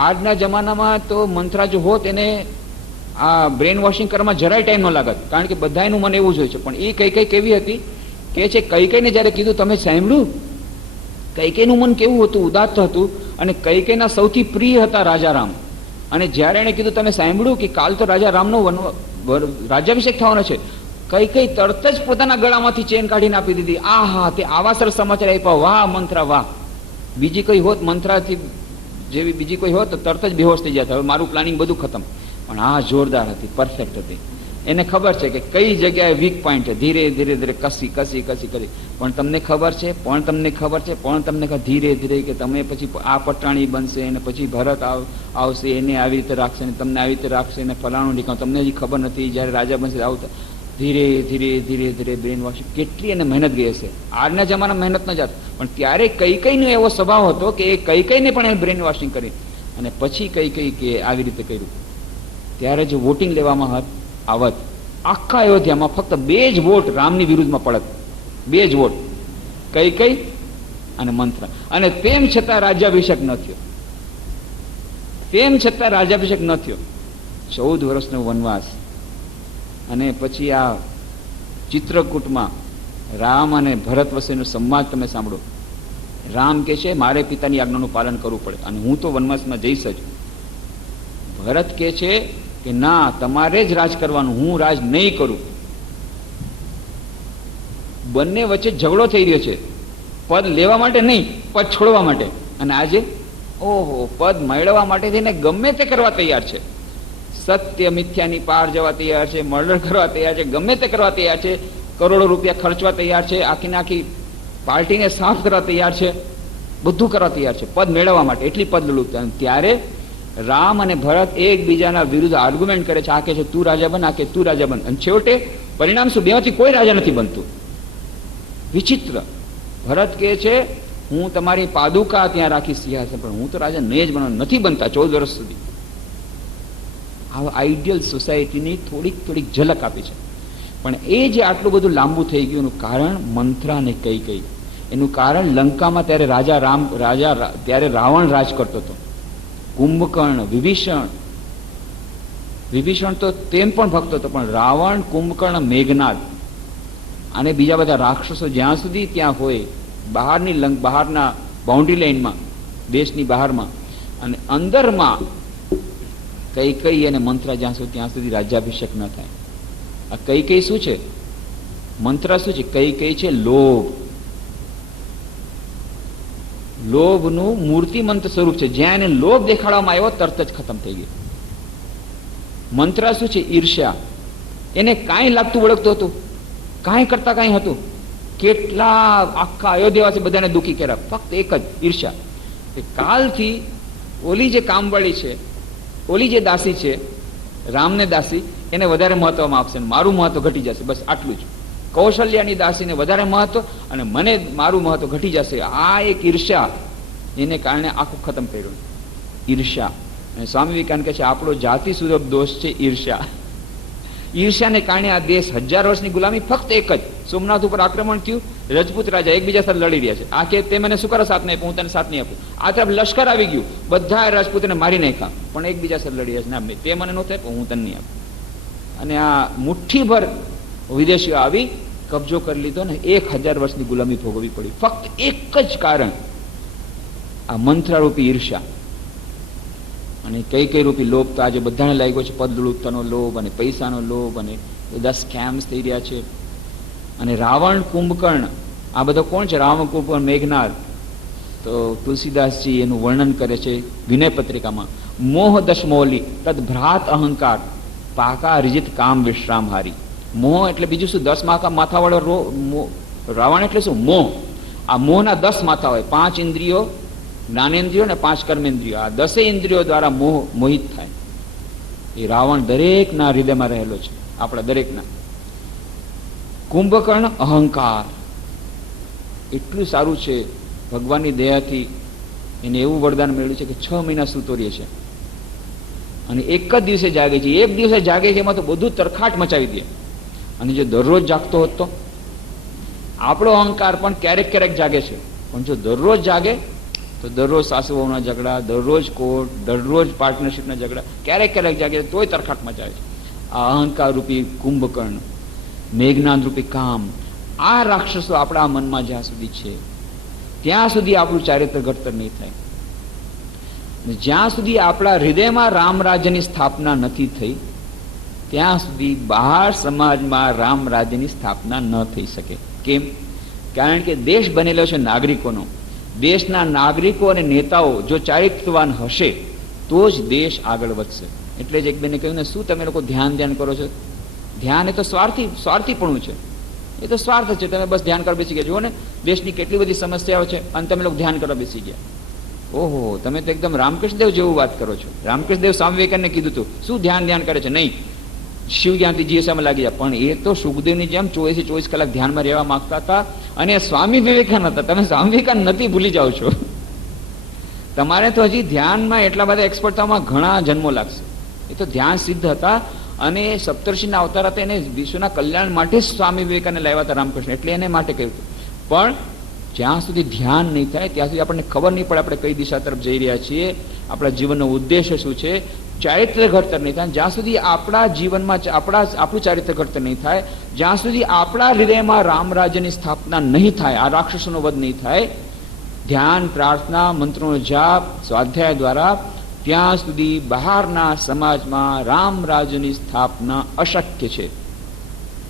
આજના જમાનામાં તો મંથરા જો હોત એને આ બ્રેન વોશિંગ કરવામાં જરાય ટાઈમ ન લાગત, કારણ કે બધાનું મન એવું જ હોય છે. પણ એ કૈકેયી કેવી હતી કે છે, કૈકેયીને જયારે કીધું તમે સાંભળ્યું, કૈકેયીનું મન કેવું હતું? ઉદાત્ત હતું. અને કૈકેયીના સૌથી પ્રિય હતા રાજા રામ. અને જ્યારે એને કીધું તમે સાંભળ્યું કે કાલ તો રાજા રામનો રાજ્યાભિષેક થવાનો છે, કૈકેયી તરત જ પોતાના ગળામાંથી ચેન કાઢીને આપી દીધી. આહા, તે આવા સરસ સમાચાર આપ્યા, વાહ મંથરા વાહ. બીજી કોઈ હોત મંત્રાથી જેવી બીજી કોઈ હોત તો તરત જ બેહોશ થઈ જતા. હવે મારું પ્લાનિંગ બધું ખતમ. પણ આ જોરદાર હતી, પરફેક્ટ હતી. એને ખબર છે કે કઈ જગ્યાએ વીક પોઈન્ટ છે. ધીરે ધીરે ધીરે કસી કસી કસી કરી. પણ તમને ખબર છે, પણ તમને ખબર છે, પણ તમને ધીરે ધીરે કે તમે પછી આ પટાણી બનશે અને પછી ભરત આવશે, એને આવી રીતે રાખશે ને તમને આવી રીતે રાખશે ને ફલાણું ઠીકાણું. તમને હજી ખબર નથી. જ્યારે રાજા બનશે આવું ધીરે ધીરે ધીરે ધીરે બ્રેન વોશિંગ. કેટલી એને મહેનત ગઈ હશે. આજના જમાનામાં મહેનત ન જાત, પણ ત્યારે કઈકઈનો એવો સ્વભાવ હતો કે એ કઈકઈને પણ એને બ્રેન વોશિંગ કરી અને પછી કઈ કે આવી રીતે કર્યું. ત્યારે જો વોટિંગ લેવામાં આવત, આખા અયોધ્યામાં ફક્ત 2 જ વોટ રામની વિરુદ્ધમાં પડત. 2 જ વોટ, કઈ અને મંત્ર. અને તેમ છતાં રાજ્યાભિષેક ન થયો. તેમ છતાં રાજ્યાભિષેક ન થયો. 14 વર્ષનો વનવાસ. અને પછી આ ચિત્રકૂટમાં રામ અને ભરત વચ્ચેનો સંવાદ તમે સાંભળો. રામ કહે છે મારે પિતાની આજ્ઞાનું પાલન કરવું પડે અને હું તો વનવાસમાં જઈશ જ. ભરત કહે છે કે ના, તમારે જ રાજ કરવાનું, હું રાજ નહીં કરું. બંને વચ્ચે ઝઘડો થઈ રહ્યો છે. પદ લેવા માટે નહીં, પદ છોડવા માટે. અને આજે ઓહો, પદ મેળવવા માટે થઈને ગમે તે કરવા તૈયાર છે. સત્ય મિથ્યાની પાર જવા તૈયાર છે, મર્ડર કરવા તૈયાર છે, ગમે તે કરવા તૈયાર છે, કરોડો રૂપિયા ખર્ચવા તૈયાર છે, આખી પાર્ટીને સાફ કરવા તૈયાર છે, બધું કરવા તૈયાર છે પદ મેળવવા માટે. એટલી પદ લૂંટતા. ત્યારે રામ અને ભરત એકબીજાના વિરુદ્ધ આર્ગ્યુમેન્ટ કરે છે. આ કહે છે તું રાજા બન, આ કે તું રાજા બન. અને છેવટે પરિણામ શું? બેમાંથી કોઈ રાજા નથી બનતું. વિચિત્ર. ભરત કહે છે હું તમારી પાદુકા ત્યાં રાખી સિંહાસન, પણ હું તો રાજા નહીં જ બનવાનું. નથી બનતા 14 વર્ષ સુધી. આવા આઈડિયલ સોસાયટીની થોડીક ઝલક આપી છે. પણ એ જે આટલું બધું લાંબુ થઈ ગયું એનું કારણ મંત્રા ને કઈ. એનું કારણ લંકામાં ત્યારે ત્યારે રાવણ રાજ કરતો હતો. કુંભકર્ણ, વિભીષણ તો તેમ પણ ભક્તો હતો, પણ રાવણ, કુંભકર્ણ, મેઘનાદ અને બીજા બધા રાક્ષસો જ્યાં સુધી ત્યાં હોય, બહારના બાઉન્ડ્રી લાઇનમાં, દેશની બહારમાં અને અંદરમાં કઈ અને મંત્ર જ્યાં સુધી ત્યાં સુધી રાજ્યાભિષેક ન થાય. આ કઈ શું છે? મંત્ર શું છે? કઈ છે લોભ. લોભનું મૂર્તિમંત સ્વરૂપ છે. જ્યાં એને લોભ દેખાડવામાં આવ્યો તરત જ ખતમ થઈ ગયો. મંત્ર શું છે? ઈર્ષ્યા. એને કાંઈ લાગતું વળગતું હતું, કાંઈ કરતા કાંઈ હતું. કેટલા આખા અયોધ્યાવાસી બધાને દુઃખી કર્યા, ફક્ત એક જ ઈર્ષ્યા. કાલથી ઓલી જે કામવાળી છે, ઓલી જે દાસી છે, રામને દાસી, એને વધારે મહત્વમાં આપશે, મારું મહત્વ ઘટી જશે. બસ આટલું જ. કૌશલ્યાની દાસીને વધારે મહત્વ અને મને મારું મહત્વ ઘટી જશે. આ એક ઈર્ષ્યા, એને કારણે આખું ખતમ કર્યું. ઈર્ષ્યા. અને સ્વામી વિવેકાનંદ કહે છે આપણો જાતિ સુલભ દોષ છે ઈર્ષ્યા. ઈર્ષ્યાને કારણે આ દેશ 1000 વર્ષની ગુલામી. ફક્ત એક જ સોમનાથ ઉપર આક્રમણ થયું, રજપૂત રાજા એકબીજા સાથે લડી રહ્યા છે. આ કે તે મને શું કરે સાથ નહીં આપું, હું તને સાથ નહીં આપું. આ તરફ લશ્કર આવી ગયું, બધા રાજપૂતને મારી નાખ્યા, પણ એકબીજા સાથે લડી રહ્યા છે. ના, તે મને નહોતું આપ્યું, હું તને નહીં આપું. અને આ મુઠ્ઠીભર વિદેશીઓ આવી કબજો કરી લીધો ને 1000 વર્ષની ગુલામી ભોગવવી પડી. ફક્ત એક જ કારણ, આ મંત્રારૂપી ઈર્ષ્યા અને કઈ રૂપી લોભ. તો આજે બધાને લાગ્યો છે પદલુપ્તાનો લોભ અને પૈસાનો લોભ અને બધા સ્કેમ્સ થઈ રહ્યા છે. અને રાવણ, કુંભકર્ણ, આ બધો કોણ છે? રાવણ, કુંભકર્ણ, મેઘનાદ. તો તુલસીદાસજી એનું વર્ણન કરે છે વિનય પત્રિકામાં. મોહ દશમૌલી તદ ભ્રાત અહંકાર પાકા રિજિત કામ વિશ્રામહારી. મોહ એટલે બીજું શું? 10 માથાવાળો રાવણ એટલે શું? મોહ. આ મોહના 10 માથા હોય. 5 ઇન્દ્રિયો, જ્ઞાનેન્દ્રિયો ને 5 કર્મેન્દ્રિયો. આ 10 ઇન્દ્રિયો દ્વારા મોહિત થાય. એ રાવણ દરેકના હૃદયમાં રહેલો છે, આપણા દરેકના. કુંભકર્ણ અહંકાર. એટલું સારું છે, ભગવાનની દયાથી એને એવું વરદાન મળ્યું છે કે 6 મહિના સૂતો રહે છે અને એક જ દિવસે જાગે છે. એક દિવસે જાગે છે એમાં તો બધું તરખાટ મચાવી દે. અને જો દરરોજ જાગતો હોત તો? આપણો અહંકાર પણ ક્યારેક જાગે છે, પણ જો દરરોજ જાગે તો દરરોજ સાસુ વહુના ઝઘડા, દરરોજ કોર્ટ, દરરોજ પાર્ટનરશિપના ઝઘડા, ક્યારેક જાગે તોય તરખાટ મચાવે છે. આ અહંકાર રૂપી કુંભકર્ણ, મેઘનાદ રૂપી કામ. આ રાક્ષસો આપણા મનમાં જ્યાં સુધી છે ત્યાં સુધી આપણું ચારિત્ર ઘડતર નહીં થાય. જ્યાં સુધી આપણા હૃદયમાં રામ રાજ્યની સ્થાપના નથી થઈ ત્યાં સુધી બહાર સમાજમાં રામ રાજ્યની સ્થાપના ન થઈ શકે. કેમ? કારણ કે દેશ બનેલો છે નાગરિકોનો. દેશના નાગરિકો અને નેતાઓ જો ચારિત્રવાન હશે તો જ દેશ આગળ વધશે. એટલે જ એક બેને કહ્યું ને, શું તમે લોકો ધ્યાન કરો છો? ધ્યાન એ તો સ્વાર્થીપણું છે, એ તો સ્વાર્થ છે. તમે બસ ધ્યાન કરવા બેસી ગયા. જુઓ ને, દેશની કેટલી બધી સમસ્યાઓ છે અને તમે લોકો ધ્યાન કરવા બેસી ગયા. ઓહો, તમે તો એકદમ રામકૃષ્ણદેવ જેવું વાત કરો છો. રામકૃષ્ણદેવ સ્વામી વિવેકાનંદને કીધું હતું, શું ધ્યાન કરે છે? નહીં, શિવ જ્ઞાનથી જીએસઆમાં લાગી જાય. પણ એ તો સુખદેવની જેમ 24 કલાક ધ્યાનમાં રહેવા માંગતા હતા, અને સ્વામી વિવેકાનંદ હતા. તમે સ્વામી વિવેકાનંદ નથી, ભૂલી જાઓ છો. તમારે તો હજી ધ્યાનમાં એટલા બધા એક્સપર્ટ થવામાં ઘણા જન્મો લાગશે. એ તો ધ્યાન સિદ્ધ હતા, અને સપ્તર્ષિના અવતાર હતા. એને વિશ્વના કલ્યાણ માટે જ સ્વામી વિવેકાનંદ લાવ્યા હતા રામકૃષ્ણ, એટલે એને માટે કહ્યું હતું. પણ જ્યાં સુધી ધ્યાન નહીં થાય ત્યાં સુધી આપણને ખબર નહીં પડે આપણે કઈ દિશા તરફ જઈ રહ્યા છીએ, આપણા જીવનનો ઉદ્દેશ્ય શું છે. ચારિત્ર ઘડતર નહીં થાય જ્યાં સુધી આપણા જીવનમાં આપણું ચારિત્ર ઘડતર નહીં થાય, જ્યાં સુધી આપણા હૃદયમાં રામ રાજ્યની સ્થાપના નહીં થાય, આ રાક્ષસોનો વધ નહીં થાય, ધ્યાન, પ્રાર્થના, મંત્રોનો જાપ, સ્વાધ્યાય દ્વારા, ત્યાં સુધી બહારના સમાજમાં રામ રાજ્યની સ્થાપના અશક્ય છે.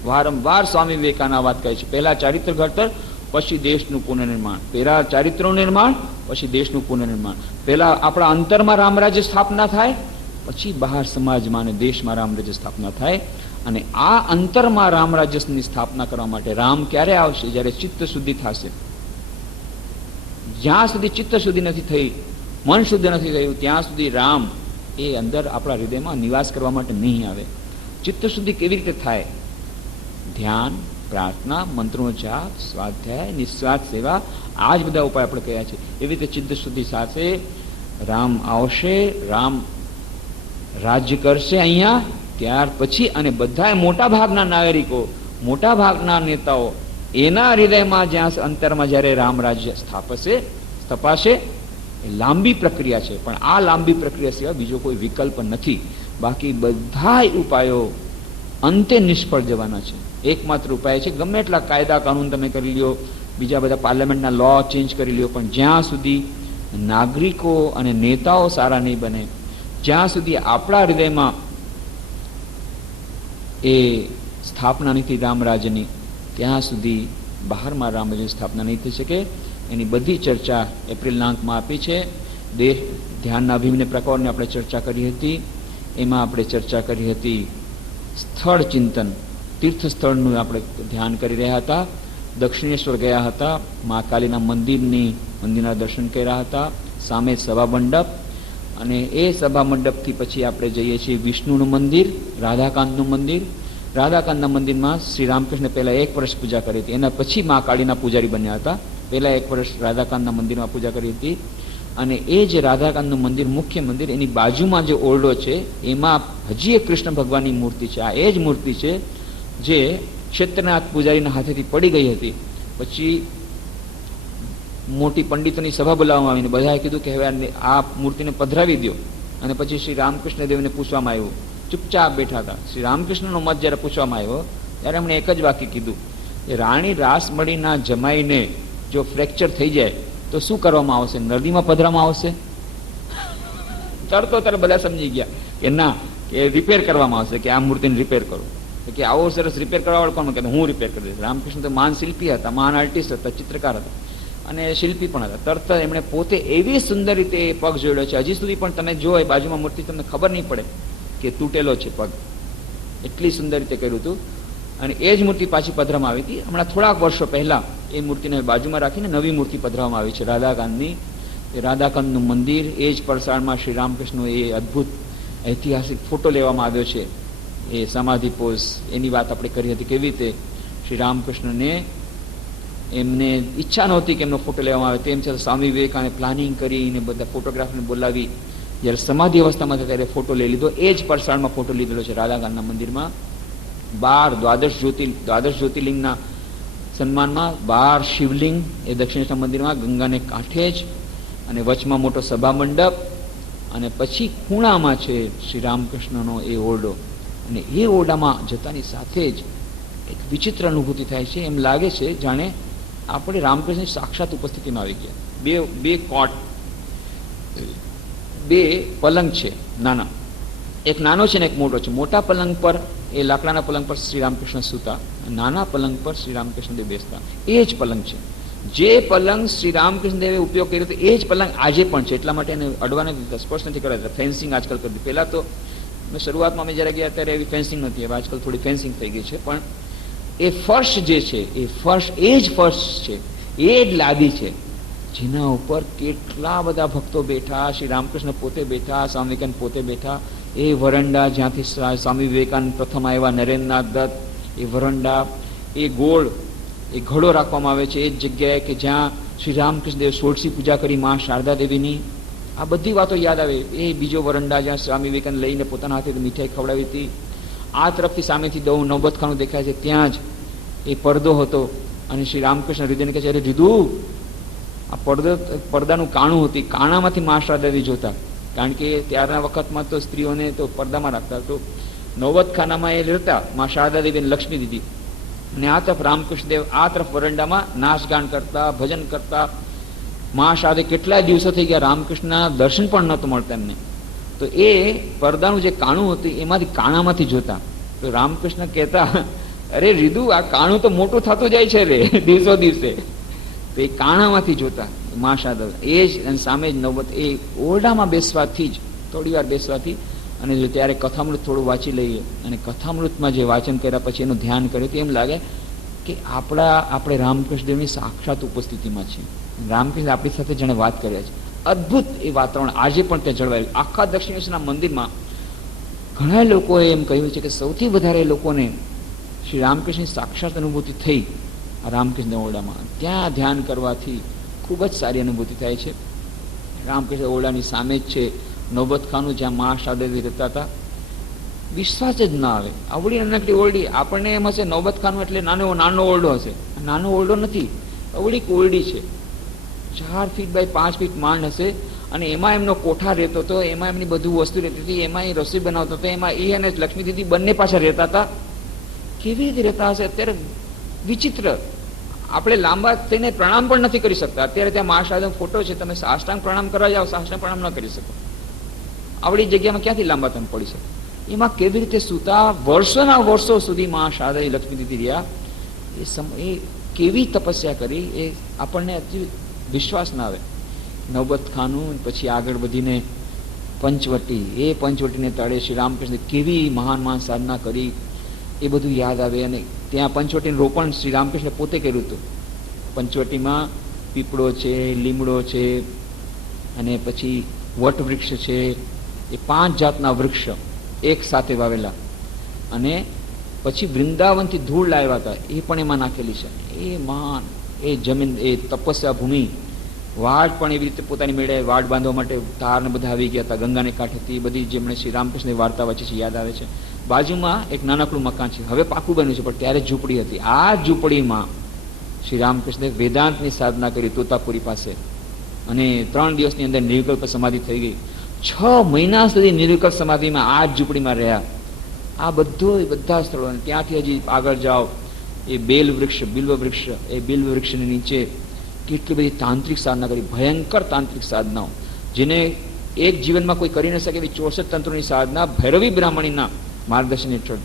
વારંવાર સ્વામી વિવેકાનંદ વાત કહે છે, પહેલા ચારિત્ર ઘડતર, પછી દેશનું પુનર્નિર્માણ. પહેલા ચારિત્રનું નિર્માણ, પછી દેશનું પુનર્નિર્માણ. પહેલા આપણા અંતરમાં રામ રાજ્ય સ્થાપના થાય, પછી બહાર સમાજમાં અને દેશમાં રામ રાજ્ય સ્થાપના થાય. અને આ અંતરમાં રામ રાજ્યની સ્થાપના કરવા માટે રામ ક્યારે આવશે? જ્યારે ચિત્ત શુદ્ધિ થશે. જ્યાં સુધી ચિત્ત શુદ્ધિ નથી થઈ, મન શુદ્ધ નથી થયું, ત્યાં સુધી રામ એ અંદર આપણા હૃદયમાં નિવાસ કરવા માટે નહીં આવે. ચિત્ત શુદ્ધિ કેવી રીતે થાય? ધ્યાન, પ્રાર્થના, મંત્રોનો જાપ, સ્વાધ્યાય, નિસ્વાર્થ સેવા, આ જ બધા ઉપાય આપણે કહ્યા છે. એવી રીતે ચિત્ત શુદ્ધિ સાથે રામ આવશે, રામ રાજ્ય કરશે અહીંયા. ત્યાર પછી અને બધા મોટા ભાગના નાગરિકો, મોટા ભાગના નેતાઓ, એના હૃદયમાં જ્યાં અંતરમાં જ્યારે રામ રાજ્ય સ્થપાશે, એ લાંબી પ્રક્રિયા છે. પણ આ લાંબી પ્રક્રિયા સિવાય બીજો કોઈ વિકલ્પ નથી. બાકી બધા ઉપાયો અંતે નિષ્ફળ જવાના છે. એકમાત્ર ઉપાય છે, ગમે એટલા કાયદા કાનૂન તમે કરી લ્યો, બીજા બધા પાર્લામેન્ટના લો ચેન્જ કરી લ્યો, પણ જ્યાં સુધી નાગરિકો અને નેતાઓ સારા નહીં બને, જ્યાં સુધી આપણા હૃદયમાં એ સ્થાપના નથી રામ રાજ્યની, ત્યાં સુધી બહારમાં રામ રાજ્યની સ્થાપના નહીં થઈ શકે. એની બધી ચર્ચા એપ્રિલના અંકમાં આપી છે. દેશ ધ્યાનના અભિમન્યુ પ્રકારની આપણે ચર્ચા કરી હતી. એમાં આપણે ચર્ચા કરી હતી સ્થળ ચિંતન, તીર્થ સ્થળનું આપણે ધ્યાન કરી રહ્યા હતા. દક્ષિણેશ્વર ગયા હતા, મા કાલીના મંદિરના દર્શન કર્યા હતા, સામે સભા મંડપ, અને એ સભા મંડપથી પછી આપણે જઈએ છીએ વિષ્ણુનું મંદિર, રાધાકાંતનું મંદિર. રાધાકાંતના મંદિરમાં શ્રી રામકૃષ્ણ પહેલા 1 વર્ષ પૂજા કરી હતી, એના પછી મા કાળીના પૂજારી બન્યા હતા. પહેલા 1 વર્ષ રાધાકાંતના મંદિરમાં પૂજા કરી હતી. અને એ જે રાધાકાંતનું મંદિર, મુખ્ય મંદિર, એની બાજુમાં જે ઓરડો છે, એમાં હજી એક કૃષ્ણ ભગવાનની મૂર્તિ છે. આ એ જ મૂર્તિ છે જે ક્ષેત્રનાથ પૂજારીના હાથેથી પડી ગઈ હતી. પછી મોટી પંડિતોની સભા બોલાવવામાં આવીને બધાએ કીધું કે હવે આ મૂર્તિને પધરાવી દો. અને પછી શ્રી રામકૃષ્ણ દેવને પૂછવામાં આવ્યું, ચૂપચાપ બેઠા હતા. શ્રી રામકૃષ્ણનો મત જ્યારે પૂછવામાં આવ્યો ત્યારે એમણે એક જ વાક્ય કીધું કે રાણી રાસમણીના જમાઈને જો ફ્રેક્ચર થઈ જાય તો શું કરવામાં આવશે? નદીમાં પધરામાં આવશે? તરત બધા સમજી ગયા કે ના, કે રિપેર કરવામાં આવશે, કે આ મૂર્તિને રિપેર કરો. કે આવો સરસ રિપેર કરવા વાળો કોણ? કે હું રિપેર કરી દઈશ. રામકૃષ્ણ તો મહાન શિલ્પી હતા, મહાન આર્ટિસ્ટ હતા, ચિત્રકાર હતા અને શિલ્પી પણ હતા. તરત એમણે પોતે એવી સુંદર રીતે પગ જોડ્યો છે, હજી સુધી પણ તમે જો બાજુમાં મૂર્તિ તમને ખબર નહીં પડે કે તૂટેલો છે પગ, એટલી સુંદર રીતે કર્યું હતું. અને એ જ મૂર્તિ પાછી પધરાવવામાં આવી હતી. હમણાં થોડાક વર્ષો પહેલા એ મૂર્તિને બાજુમાં રાખીને નવી મૂર્તિ પધરાવવામાં આવી છે રાધાકાંતની. એ રાધાકાંતનું મંદિર, એ જ પરસાળમાં શ્રી રામકૃષ્ણનો એ અદ્ભુત ઐતિહાસિક ફોટો લેવામાં આવ્યો છે, એ સમાધિ પોઝ, એની વાત આપણે કરી હતી. કેવી રીતે શ્રી રામકૃષ્ણને એમને ઈચ્છા નહોતી કે એમનો ફોટો લેવામાં આવે, તેમ છતાં સ્વામી વિવેકાનંદે પ્લાનિંગ કરીને બધા ફોટોગ્રાફરને બોલાવી જ્યારે સમાધિ અવસ્થામાં હતા ત્યારે ફોટો લઈ લીધો. એ જ પરસાળમાં ફોટો લીધેલો છે રાધાકાંતના મંદિરમાં. 12 દ્વાદશ જ્યોતિર્લિંગના સન્માનમાં 12 શિવલિંગ એ દક્ષિણેશ્વર મંદિરમાં ગંગાને કાંઠે જ, અને વચમાં મોટો સભા મંડપ, અને પછી ખૂણામાં છે શ્રી રામકૃષ્ણનો એ ઓરડો. અને એ ઓરડામાં જતાની સાથે જ એક વિચિત્ર અનુભૂતિ થાય છે. એમ લાગે છે જાણે આપણે રામકૃષ્ણની સાક્ષાત ઉપસ્થિતિમાં આવી ગયા. બે કોટ, 2 પલંગ છે નાના, એક નાનો છે ને એક મોટો છે. મોટા પલંગ પર, એ લાકડાના પલંગ પર શ્રી રામકૃષ્ણ સૂતા, નાના પલંગ પર શ્રી રામકૃષ્ણ બેસતા. એ જ પલંગ છે. જે પલંગ શ્રી રામકૃષ્ણ દેવે ઉપયોગ કર્યો હતો એ જ પલંગ આજે પણ છે. એટલા માટે એને અડવાને સ્પર્શ નથી કરાતા. ફેન્સિંગ આજકાલ કરી દીધી. પહેલા તો શરૂઆતમાં અમે જ્યારે ગયા ત્યારે એવી ફેન્સિંગ નહોતી, હવે આજકાલ થોડી ફેન્સિંગ થઈ ગઈ છે. પણ એ ફર્શ જે છે એ ફર્શ એ જ ફર્શ છે, એ જ લાદી છે જેના ઉપર કેટલા બધા ભક્તો બેઠા, શ્રી રામકૃષ્ણ પોતે બેઠા, સ્વામી વિવેકાનંદ પોતે બેઠા. એ વરંડા જ્યાંથી સ્વામી વિવેકાનંદ પ્રથમ આવ્યા, નરેન્દ્રનાથ દત્ત, એ વરંડા, એ ગોળ એ ઘડો રાખવામાં આવે છે એ જ જગ્યાએ કે જ્યાં શ્રી રામકૃષ્ણ દેવ ષોડશી પૂજા કરી મા શારદા દેવીની. આ બધી વાતો યાદ આવે. એ બીજો વરંડા જ્યાં સ્વામી વિવેકાનંદ લઈને પોતાના હાથે મીઠાઈ ખવડાવી હતી. આ તરફથી સામેથી નવબતખાનું દેખાય છે, ત્યાં જ એ પડદો હતો અને શ્રી રામકૃષ્ણ હૃદયને કહે છે, અરે રીધુ, આ પડદાનું કાણું હતી, કાણામાંથી મા શારદા દેવી જોતા. કારણ કે ત્યારના વખતમાં તો સ્ત્રીઓને તો પડદામાં રાખતા. તો નવબતખાનામાં એ રહેતા મા શારદા દેવી અને લક્ષ્મી દીદી, અને આ તરફ રામકૃષ્ણ દેવ આ તરફ વરંડામાં નાચગાન કરતા, ભજન કરતા. મા શારદા કેટલાય દિવસો થઈ ગયા રામકૃષ્ણના દર્શન પણ નહોતું મળતા એમને. તો એ પડદાનું જે કાણું હતું એમાંથી કાણામાંથી જોતા. તો રામકૃષ્ણ કહેતા, અરે રીધુ, આ કાણું તો મોટું થતું જાય છે રે દિવસો દિવસે. તો એ કાણામાંથી જોતા મા શારદા. એ જ સામે જ નવબત, એ ઓરડામાં બેસવાથી જ, થોડી વાર બેસવાથી, અને જો ત્યારે કથામૃત થોડું વાંચી લઈએ અને કથામૃતમાં જે વાંચન કર્યા પછી એનું ધ્યાન કર્યું તો એમ લાગે કે આપણે રામકૃષ્ણ દેવની સાક્ષાત ઉપસ્થિતિમાં છીએ. રામકૃષ્ણ આપણી સાથે જેણે વાત કર્યા છે, અદ્ભુત એ વાતાવરણ આજે પણ ત્યાં જળવાયું. આખા દક્ષિણેશ્વરના મંદિરમાં ઘણા લોકોએ એમ કહ્યું છે કે સૌથી વધારે લોકોને શ્રી રામકૃષ્ણની સાક્ષાત અનુભૂતિ થઈ આ રામકૃષ્ણ ઓરડામાં. ત્યાં ધ્યાન કરવાથી ખૂબ જ સારી અનુભૂતિ થાય છે. રામકૃષ્ણ ઓરડાની સામે જ છે નવબતખાનું, જ્યાં મા શારદા દેવી રહેતા હતા. વિશ્વાસ જ ના આવે, આવડી નાનકડી ઓરડી. આપણને એમ હશે નવબતખાનું એટલે નાનો ઓરડો હશે. નાનો ઓરડો નથી, આવડી ઓરડી છે. 4 ફીટ બાય 5 ફીટ માંડ હશે, અને એમાં એમનો કોઠાર રહેતો હતો, એમાં એમની બધું વસ્તુ રહેતી હતી, એમાં એ રસોઈ બનાવતો હતો, એમાં એ અને લક્ષ્મી દીદી બંને પાછા રહેતા હતા. કેવી રીતે રહેતા હશે અત્યારે વિચિત્ર. આપણે લાંબા થઈને પ્રણામ પણ નથી કરી શકતા. અત્યારે ત્યાં મા શારદાનો ફોટો છે, તમે સાષ્ટાંગ પ્રણામ કરવા જાઓ, સાષ્ટાંગ પ્રણામ ન કરી શકો. આવડી જગ્યામાં ક્યાંથી લાંબા તમે પડી શકો? એમાં કેવી રીતે સૂતા, વર્ષોના વર્ષો સુધી મા શારદા લક્ષ્મી દીદી રહ્યા. એ કેવી તપસ્યા કરી એ આપણને હજી વિશ્વાસ ના આવે. નવબતખાનું, પછી આગળ વધીને પંચવટી, એ પંચવટીને તળે શ્રી રામકૃષ્ણ કેવી મહાન સાધના કરી એ બધું યાદ આવે. અને ત્યાં પંચવટીનું રોપણ શ્રી રામકૃષ્ણ પોતે કર્યું હતું. પંચવટીમાં પીપળો છે, લીમડો છે, અને પછી વટવૃક્ષ છે. એ 5 જાતના વૃક્ષ એક સાથે વાવેલા. અને પછી વૃંદાવનથી ધૂળ લાવ્યા હતા, એ પણ એમાં નાખેલી છે. એ મહાન એ જમીન, એ તપસ્યા ભૂમિ. વાડ પણ એવી રીતે પોતાની મેળે વાડ બાંધવા માટે તાર ને બધા આવી ગયા હતા, ગંગાને કાંઠેથી. એ બધી જેમણે શ્રી રામકૃષ્ણની વાર્તા વાંચી છે યાદ આવે છે. બાજુમાં એક નાનકડું મકાન છે, હવે પાકું બન્યું છે, પણ ત્યારે ઝૂંપડી હતી. આ ઝૂંપડીમાં શ્રી રામકૃષ્ણે વેદાંતની સાધના કરી તોતાપુરી પાસે, અને 3 દિવસની અંદર નિર્વિકલ્પ સમાધિ થઈ ગઈ. 6 મહિના સુધી નિર્વિકલ્પ સમાધિમાં આ જ ઝૂંપડીમાં રહ્યા. આ બધા સ્થળો. ત્યાંથી હજી આગળ જાઓ, એ બિલ્વ વૃક્ષ, એ બિલ્વ વૃક્ષની નીચે કેટલી બધી તાંત્રિક સાધના કરી, ભયંકર તાંત્રિક સાધનાઓ, જેને એક જીવનમાં કોઈ કરી ન શકે એવી 64 તંત્રોની સાધના ભૈરવી બ્રાહ્મણીના માર્ગદર્શન હેઠળ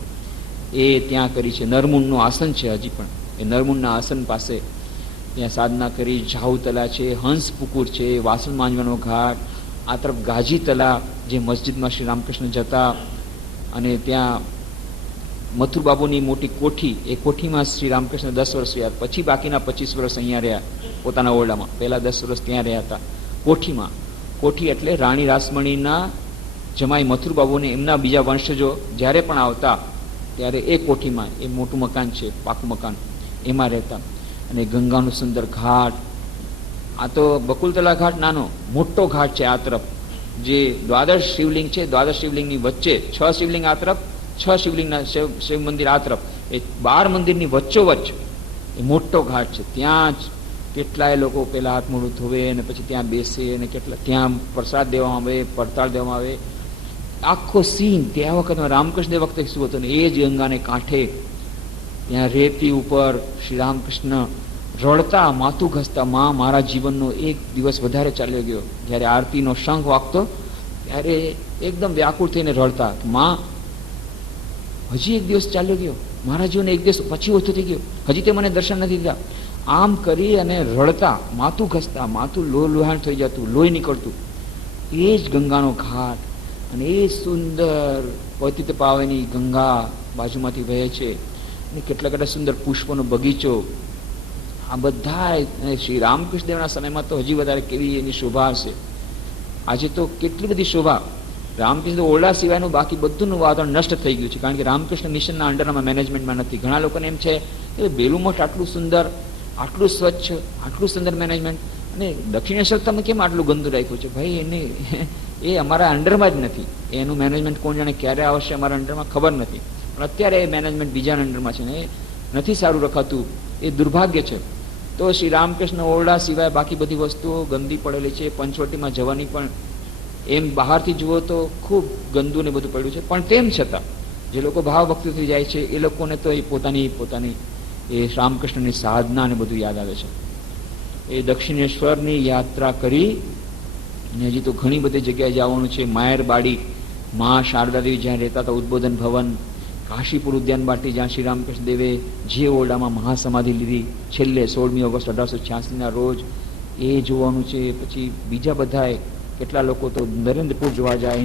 એ ત્યાં કરી છે. નરમુંડનું આસન છે હજી પણ, એ નરમુંડના આસન પાસે ત્યાં સાધના કરી. ઝાઉ તલા છે, હંસ પુકુર છે, વાસણ માંજવાનો ઘાટ, આ તરફ ગાજી તલા જે મસ્જિદમાં શ્રી રામકૃષ્ણ જતા, અને ત્યાં મથુરબાબુની મોટી કોઠી, એ કોઠીમાં શ્રી રામકૃષ્ણ 10 વર્ષ રહ્યા. પછી બાકીના 25 વર્ષ અહીંયા રહ્યા પોતાના ઓરડામાં. પહેલા 10 વર્ષ ત્યાં રહ્યા હતા કોઠીમાં. કોઠી એટલે રાણી રાસમણીના જમાઈ મથુરબાબુને એમના બીજા વંશજો જ્યારે પણ આવતા ત્યારે એ કોઠીમાં, એ મોટું મકાન છે, પાકું મકાન, એમાં રહેતા. અને ગંગાનું સુંદર ઘાટ. આ તો બકુલતલા ઘાટ નાનો, મોટો ઘાટ છે આ તરફ. જે દ્વાદશ શિવલિંગ છે, દ્વાદશ શિવલિંગની વચ્ચે 6 શિવલિંગ આ તરફ, 6 શિવલિંગના શિવ મંદિર આ તરફ, એ 12 મંદિરની વચ્ચોવચ્ચ એ મોટો ઘાટ છે. ત્યાં જ કેટલાય લોકો પહેલા હાથ મોઢું ધોવે અને પછી ત્યાં બેસે, અને કેટલા ત્યાં પ્રસાદ દેવામાં આવે, પડતાળ દેવામાં આવે. આખો સીન ત્યાં વખતમાં રામકૃષ્ણ વખતે શું હતું ને, એ જ ગંગાને કાંઠે ત્યાં રેતી ઉપર શ્રી રામકૃષ્ણ રડતા, માથું ઘસતા. માં, મારા જીવનનો એક દિવસ વધારે ચાલ્યો ગયો. જ્યારે આરતીનો શંખ વાગતો ત્યારે એકદમ વ્યાકુળ થઈને રડતા, માં હજી એક દિવસ ચાલ્યો ગયો, મારા જીવન એક દિવસ પછી ઓછું થઈ ગયો, હજી તે મને દર્શન નથી દીધા. આમ કરી અને રડતા, માથું ઘસતા, માથું લોહાણ થઈ જતું, લોહી નીકળતું. એ જ ગંગાનો ઘાટ અને એ સુંદર પતિત પાવની ગંગા બાજુમાંથી વહે છે અને કેટલા કેટલા સુંદર પુષ્પોનો બગીચો. આ બધા શ્રી રામકૃષ્ણ દેવના સમયમાં તો હજી વધારે કેવી એની શોભા હશે. આજે તો કેટલી બધી શોભા. રામકૃષ્ણ ઓરડા સિવાયનું બાકી બધુંનું વાતાવરણ નષ્ટ થઈ ગયું છે, કારણ કે રામકૃષ્ણ મિશનના અંડરમાં મેનેજમેન્ટમાં નથી. ઘણા લોકોને એમ છે કે બેલુમઠ આટલું સુંદર, આટલું સ્વચ્છ, આટલું સુંદર મેનેજમેન્ટ, અને દક્ષિણેશ્વર તમે કેમ આટલું ગંદુ રાખ્યું છે? ભાઈ એને એ અમારા અંડરમાં જ નથી. એનું મેનેજમેન્ટ કોણ જાણે ક્યારે આવશે અમારા અંડરમાં ખબર નથી, પણ અત્યારે એ મેનેજમેન્ટ બીજાના અંડરમાં છે ને એ નથી સારું રખાતું. એ દુર્ભાગ્ય છે. તો શ્રી રામકૃષ્ણ ઓરડા સિવાય બાકી બધી વસ્તુઓ ગંદી પડેલી છે. પંચવટીમાં જવાની પણ એમ બહારથી જુઓ તો ખૂબ ગંદુ ને બધું પડ્યું છે, પણ તેમ છતાં જે લોકો ભાવ ભક્તિથી જાય છે એ લોકોને તો એ પોતાની એ રામકૃષ્ણની સાધના ને બધું યાદ આવે છે. એ દક્ષિણેશ્વરની યાત્રા કરી ને હજી તો ઘણી બધી જગ્યાએ જવાનું છે. માયરબાડી, મા શારદાદેવી જ્યાં રહેતા હતા, ઉદ્બોધન ભવન, કાશીપુર ઉદ્યાન બાટી જ્યાં શ્રી રામકૃષ્ણ દેવે જે ઓરડામાં મહાસમાધિ લીધી છેલ્લે 16મી ઓગસ્ટ 1886ના રોજ, એ જોવાનું છે. પછી બીજા બધાએ કેટલા લોકો તો નરેન્દ્રપુર જોવા જાય,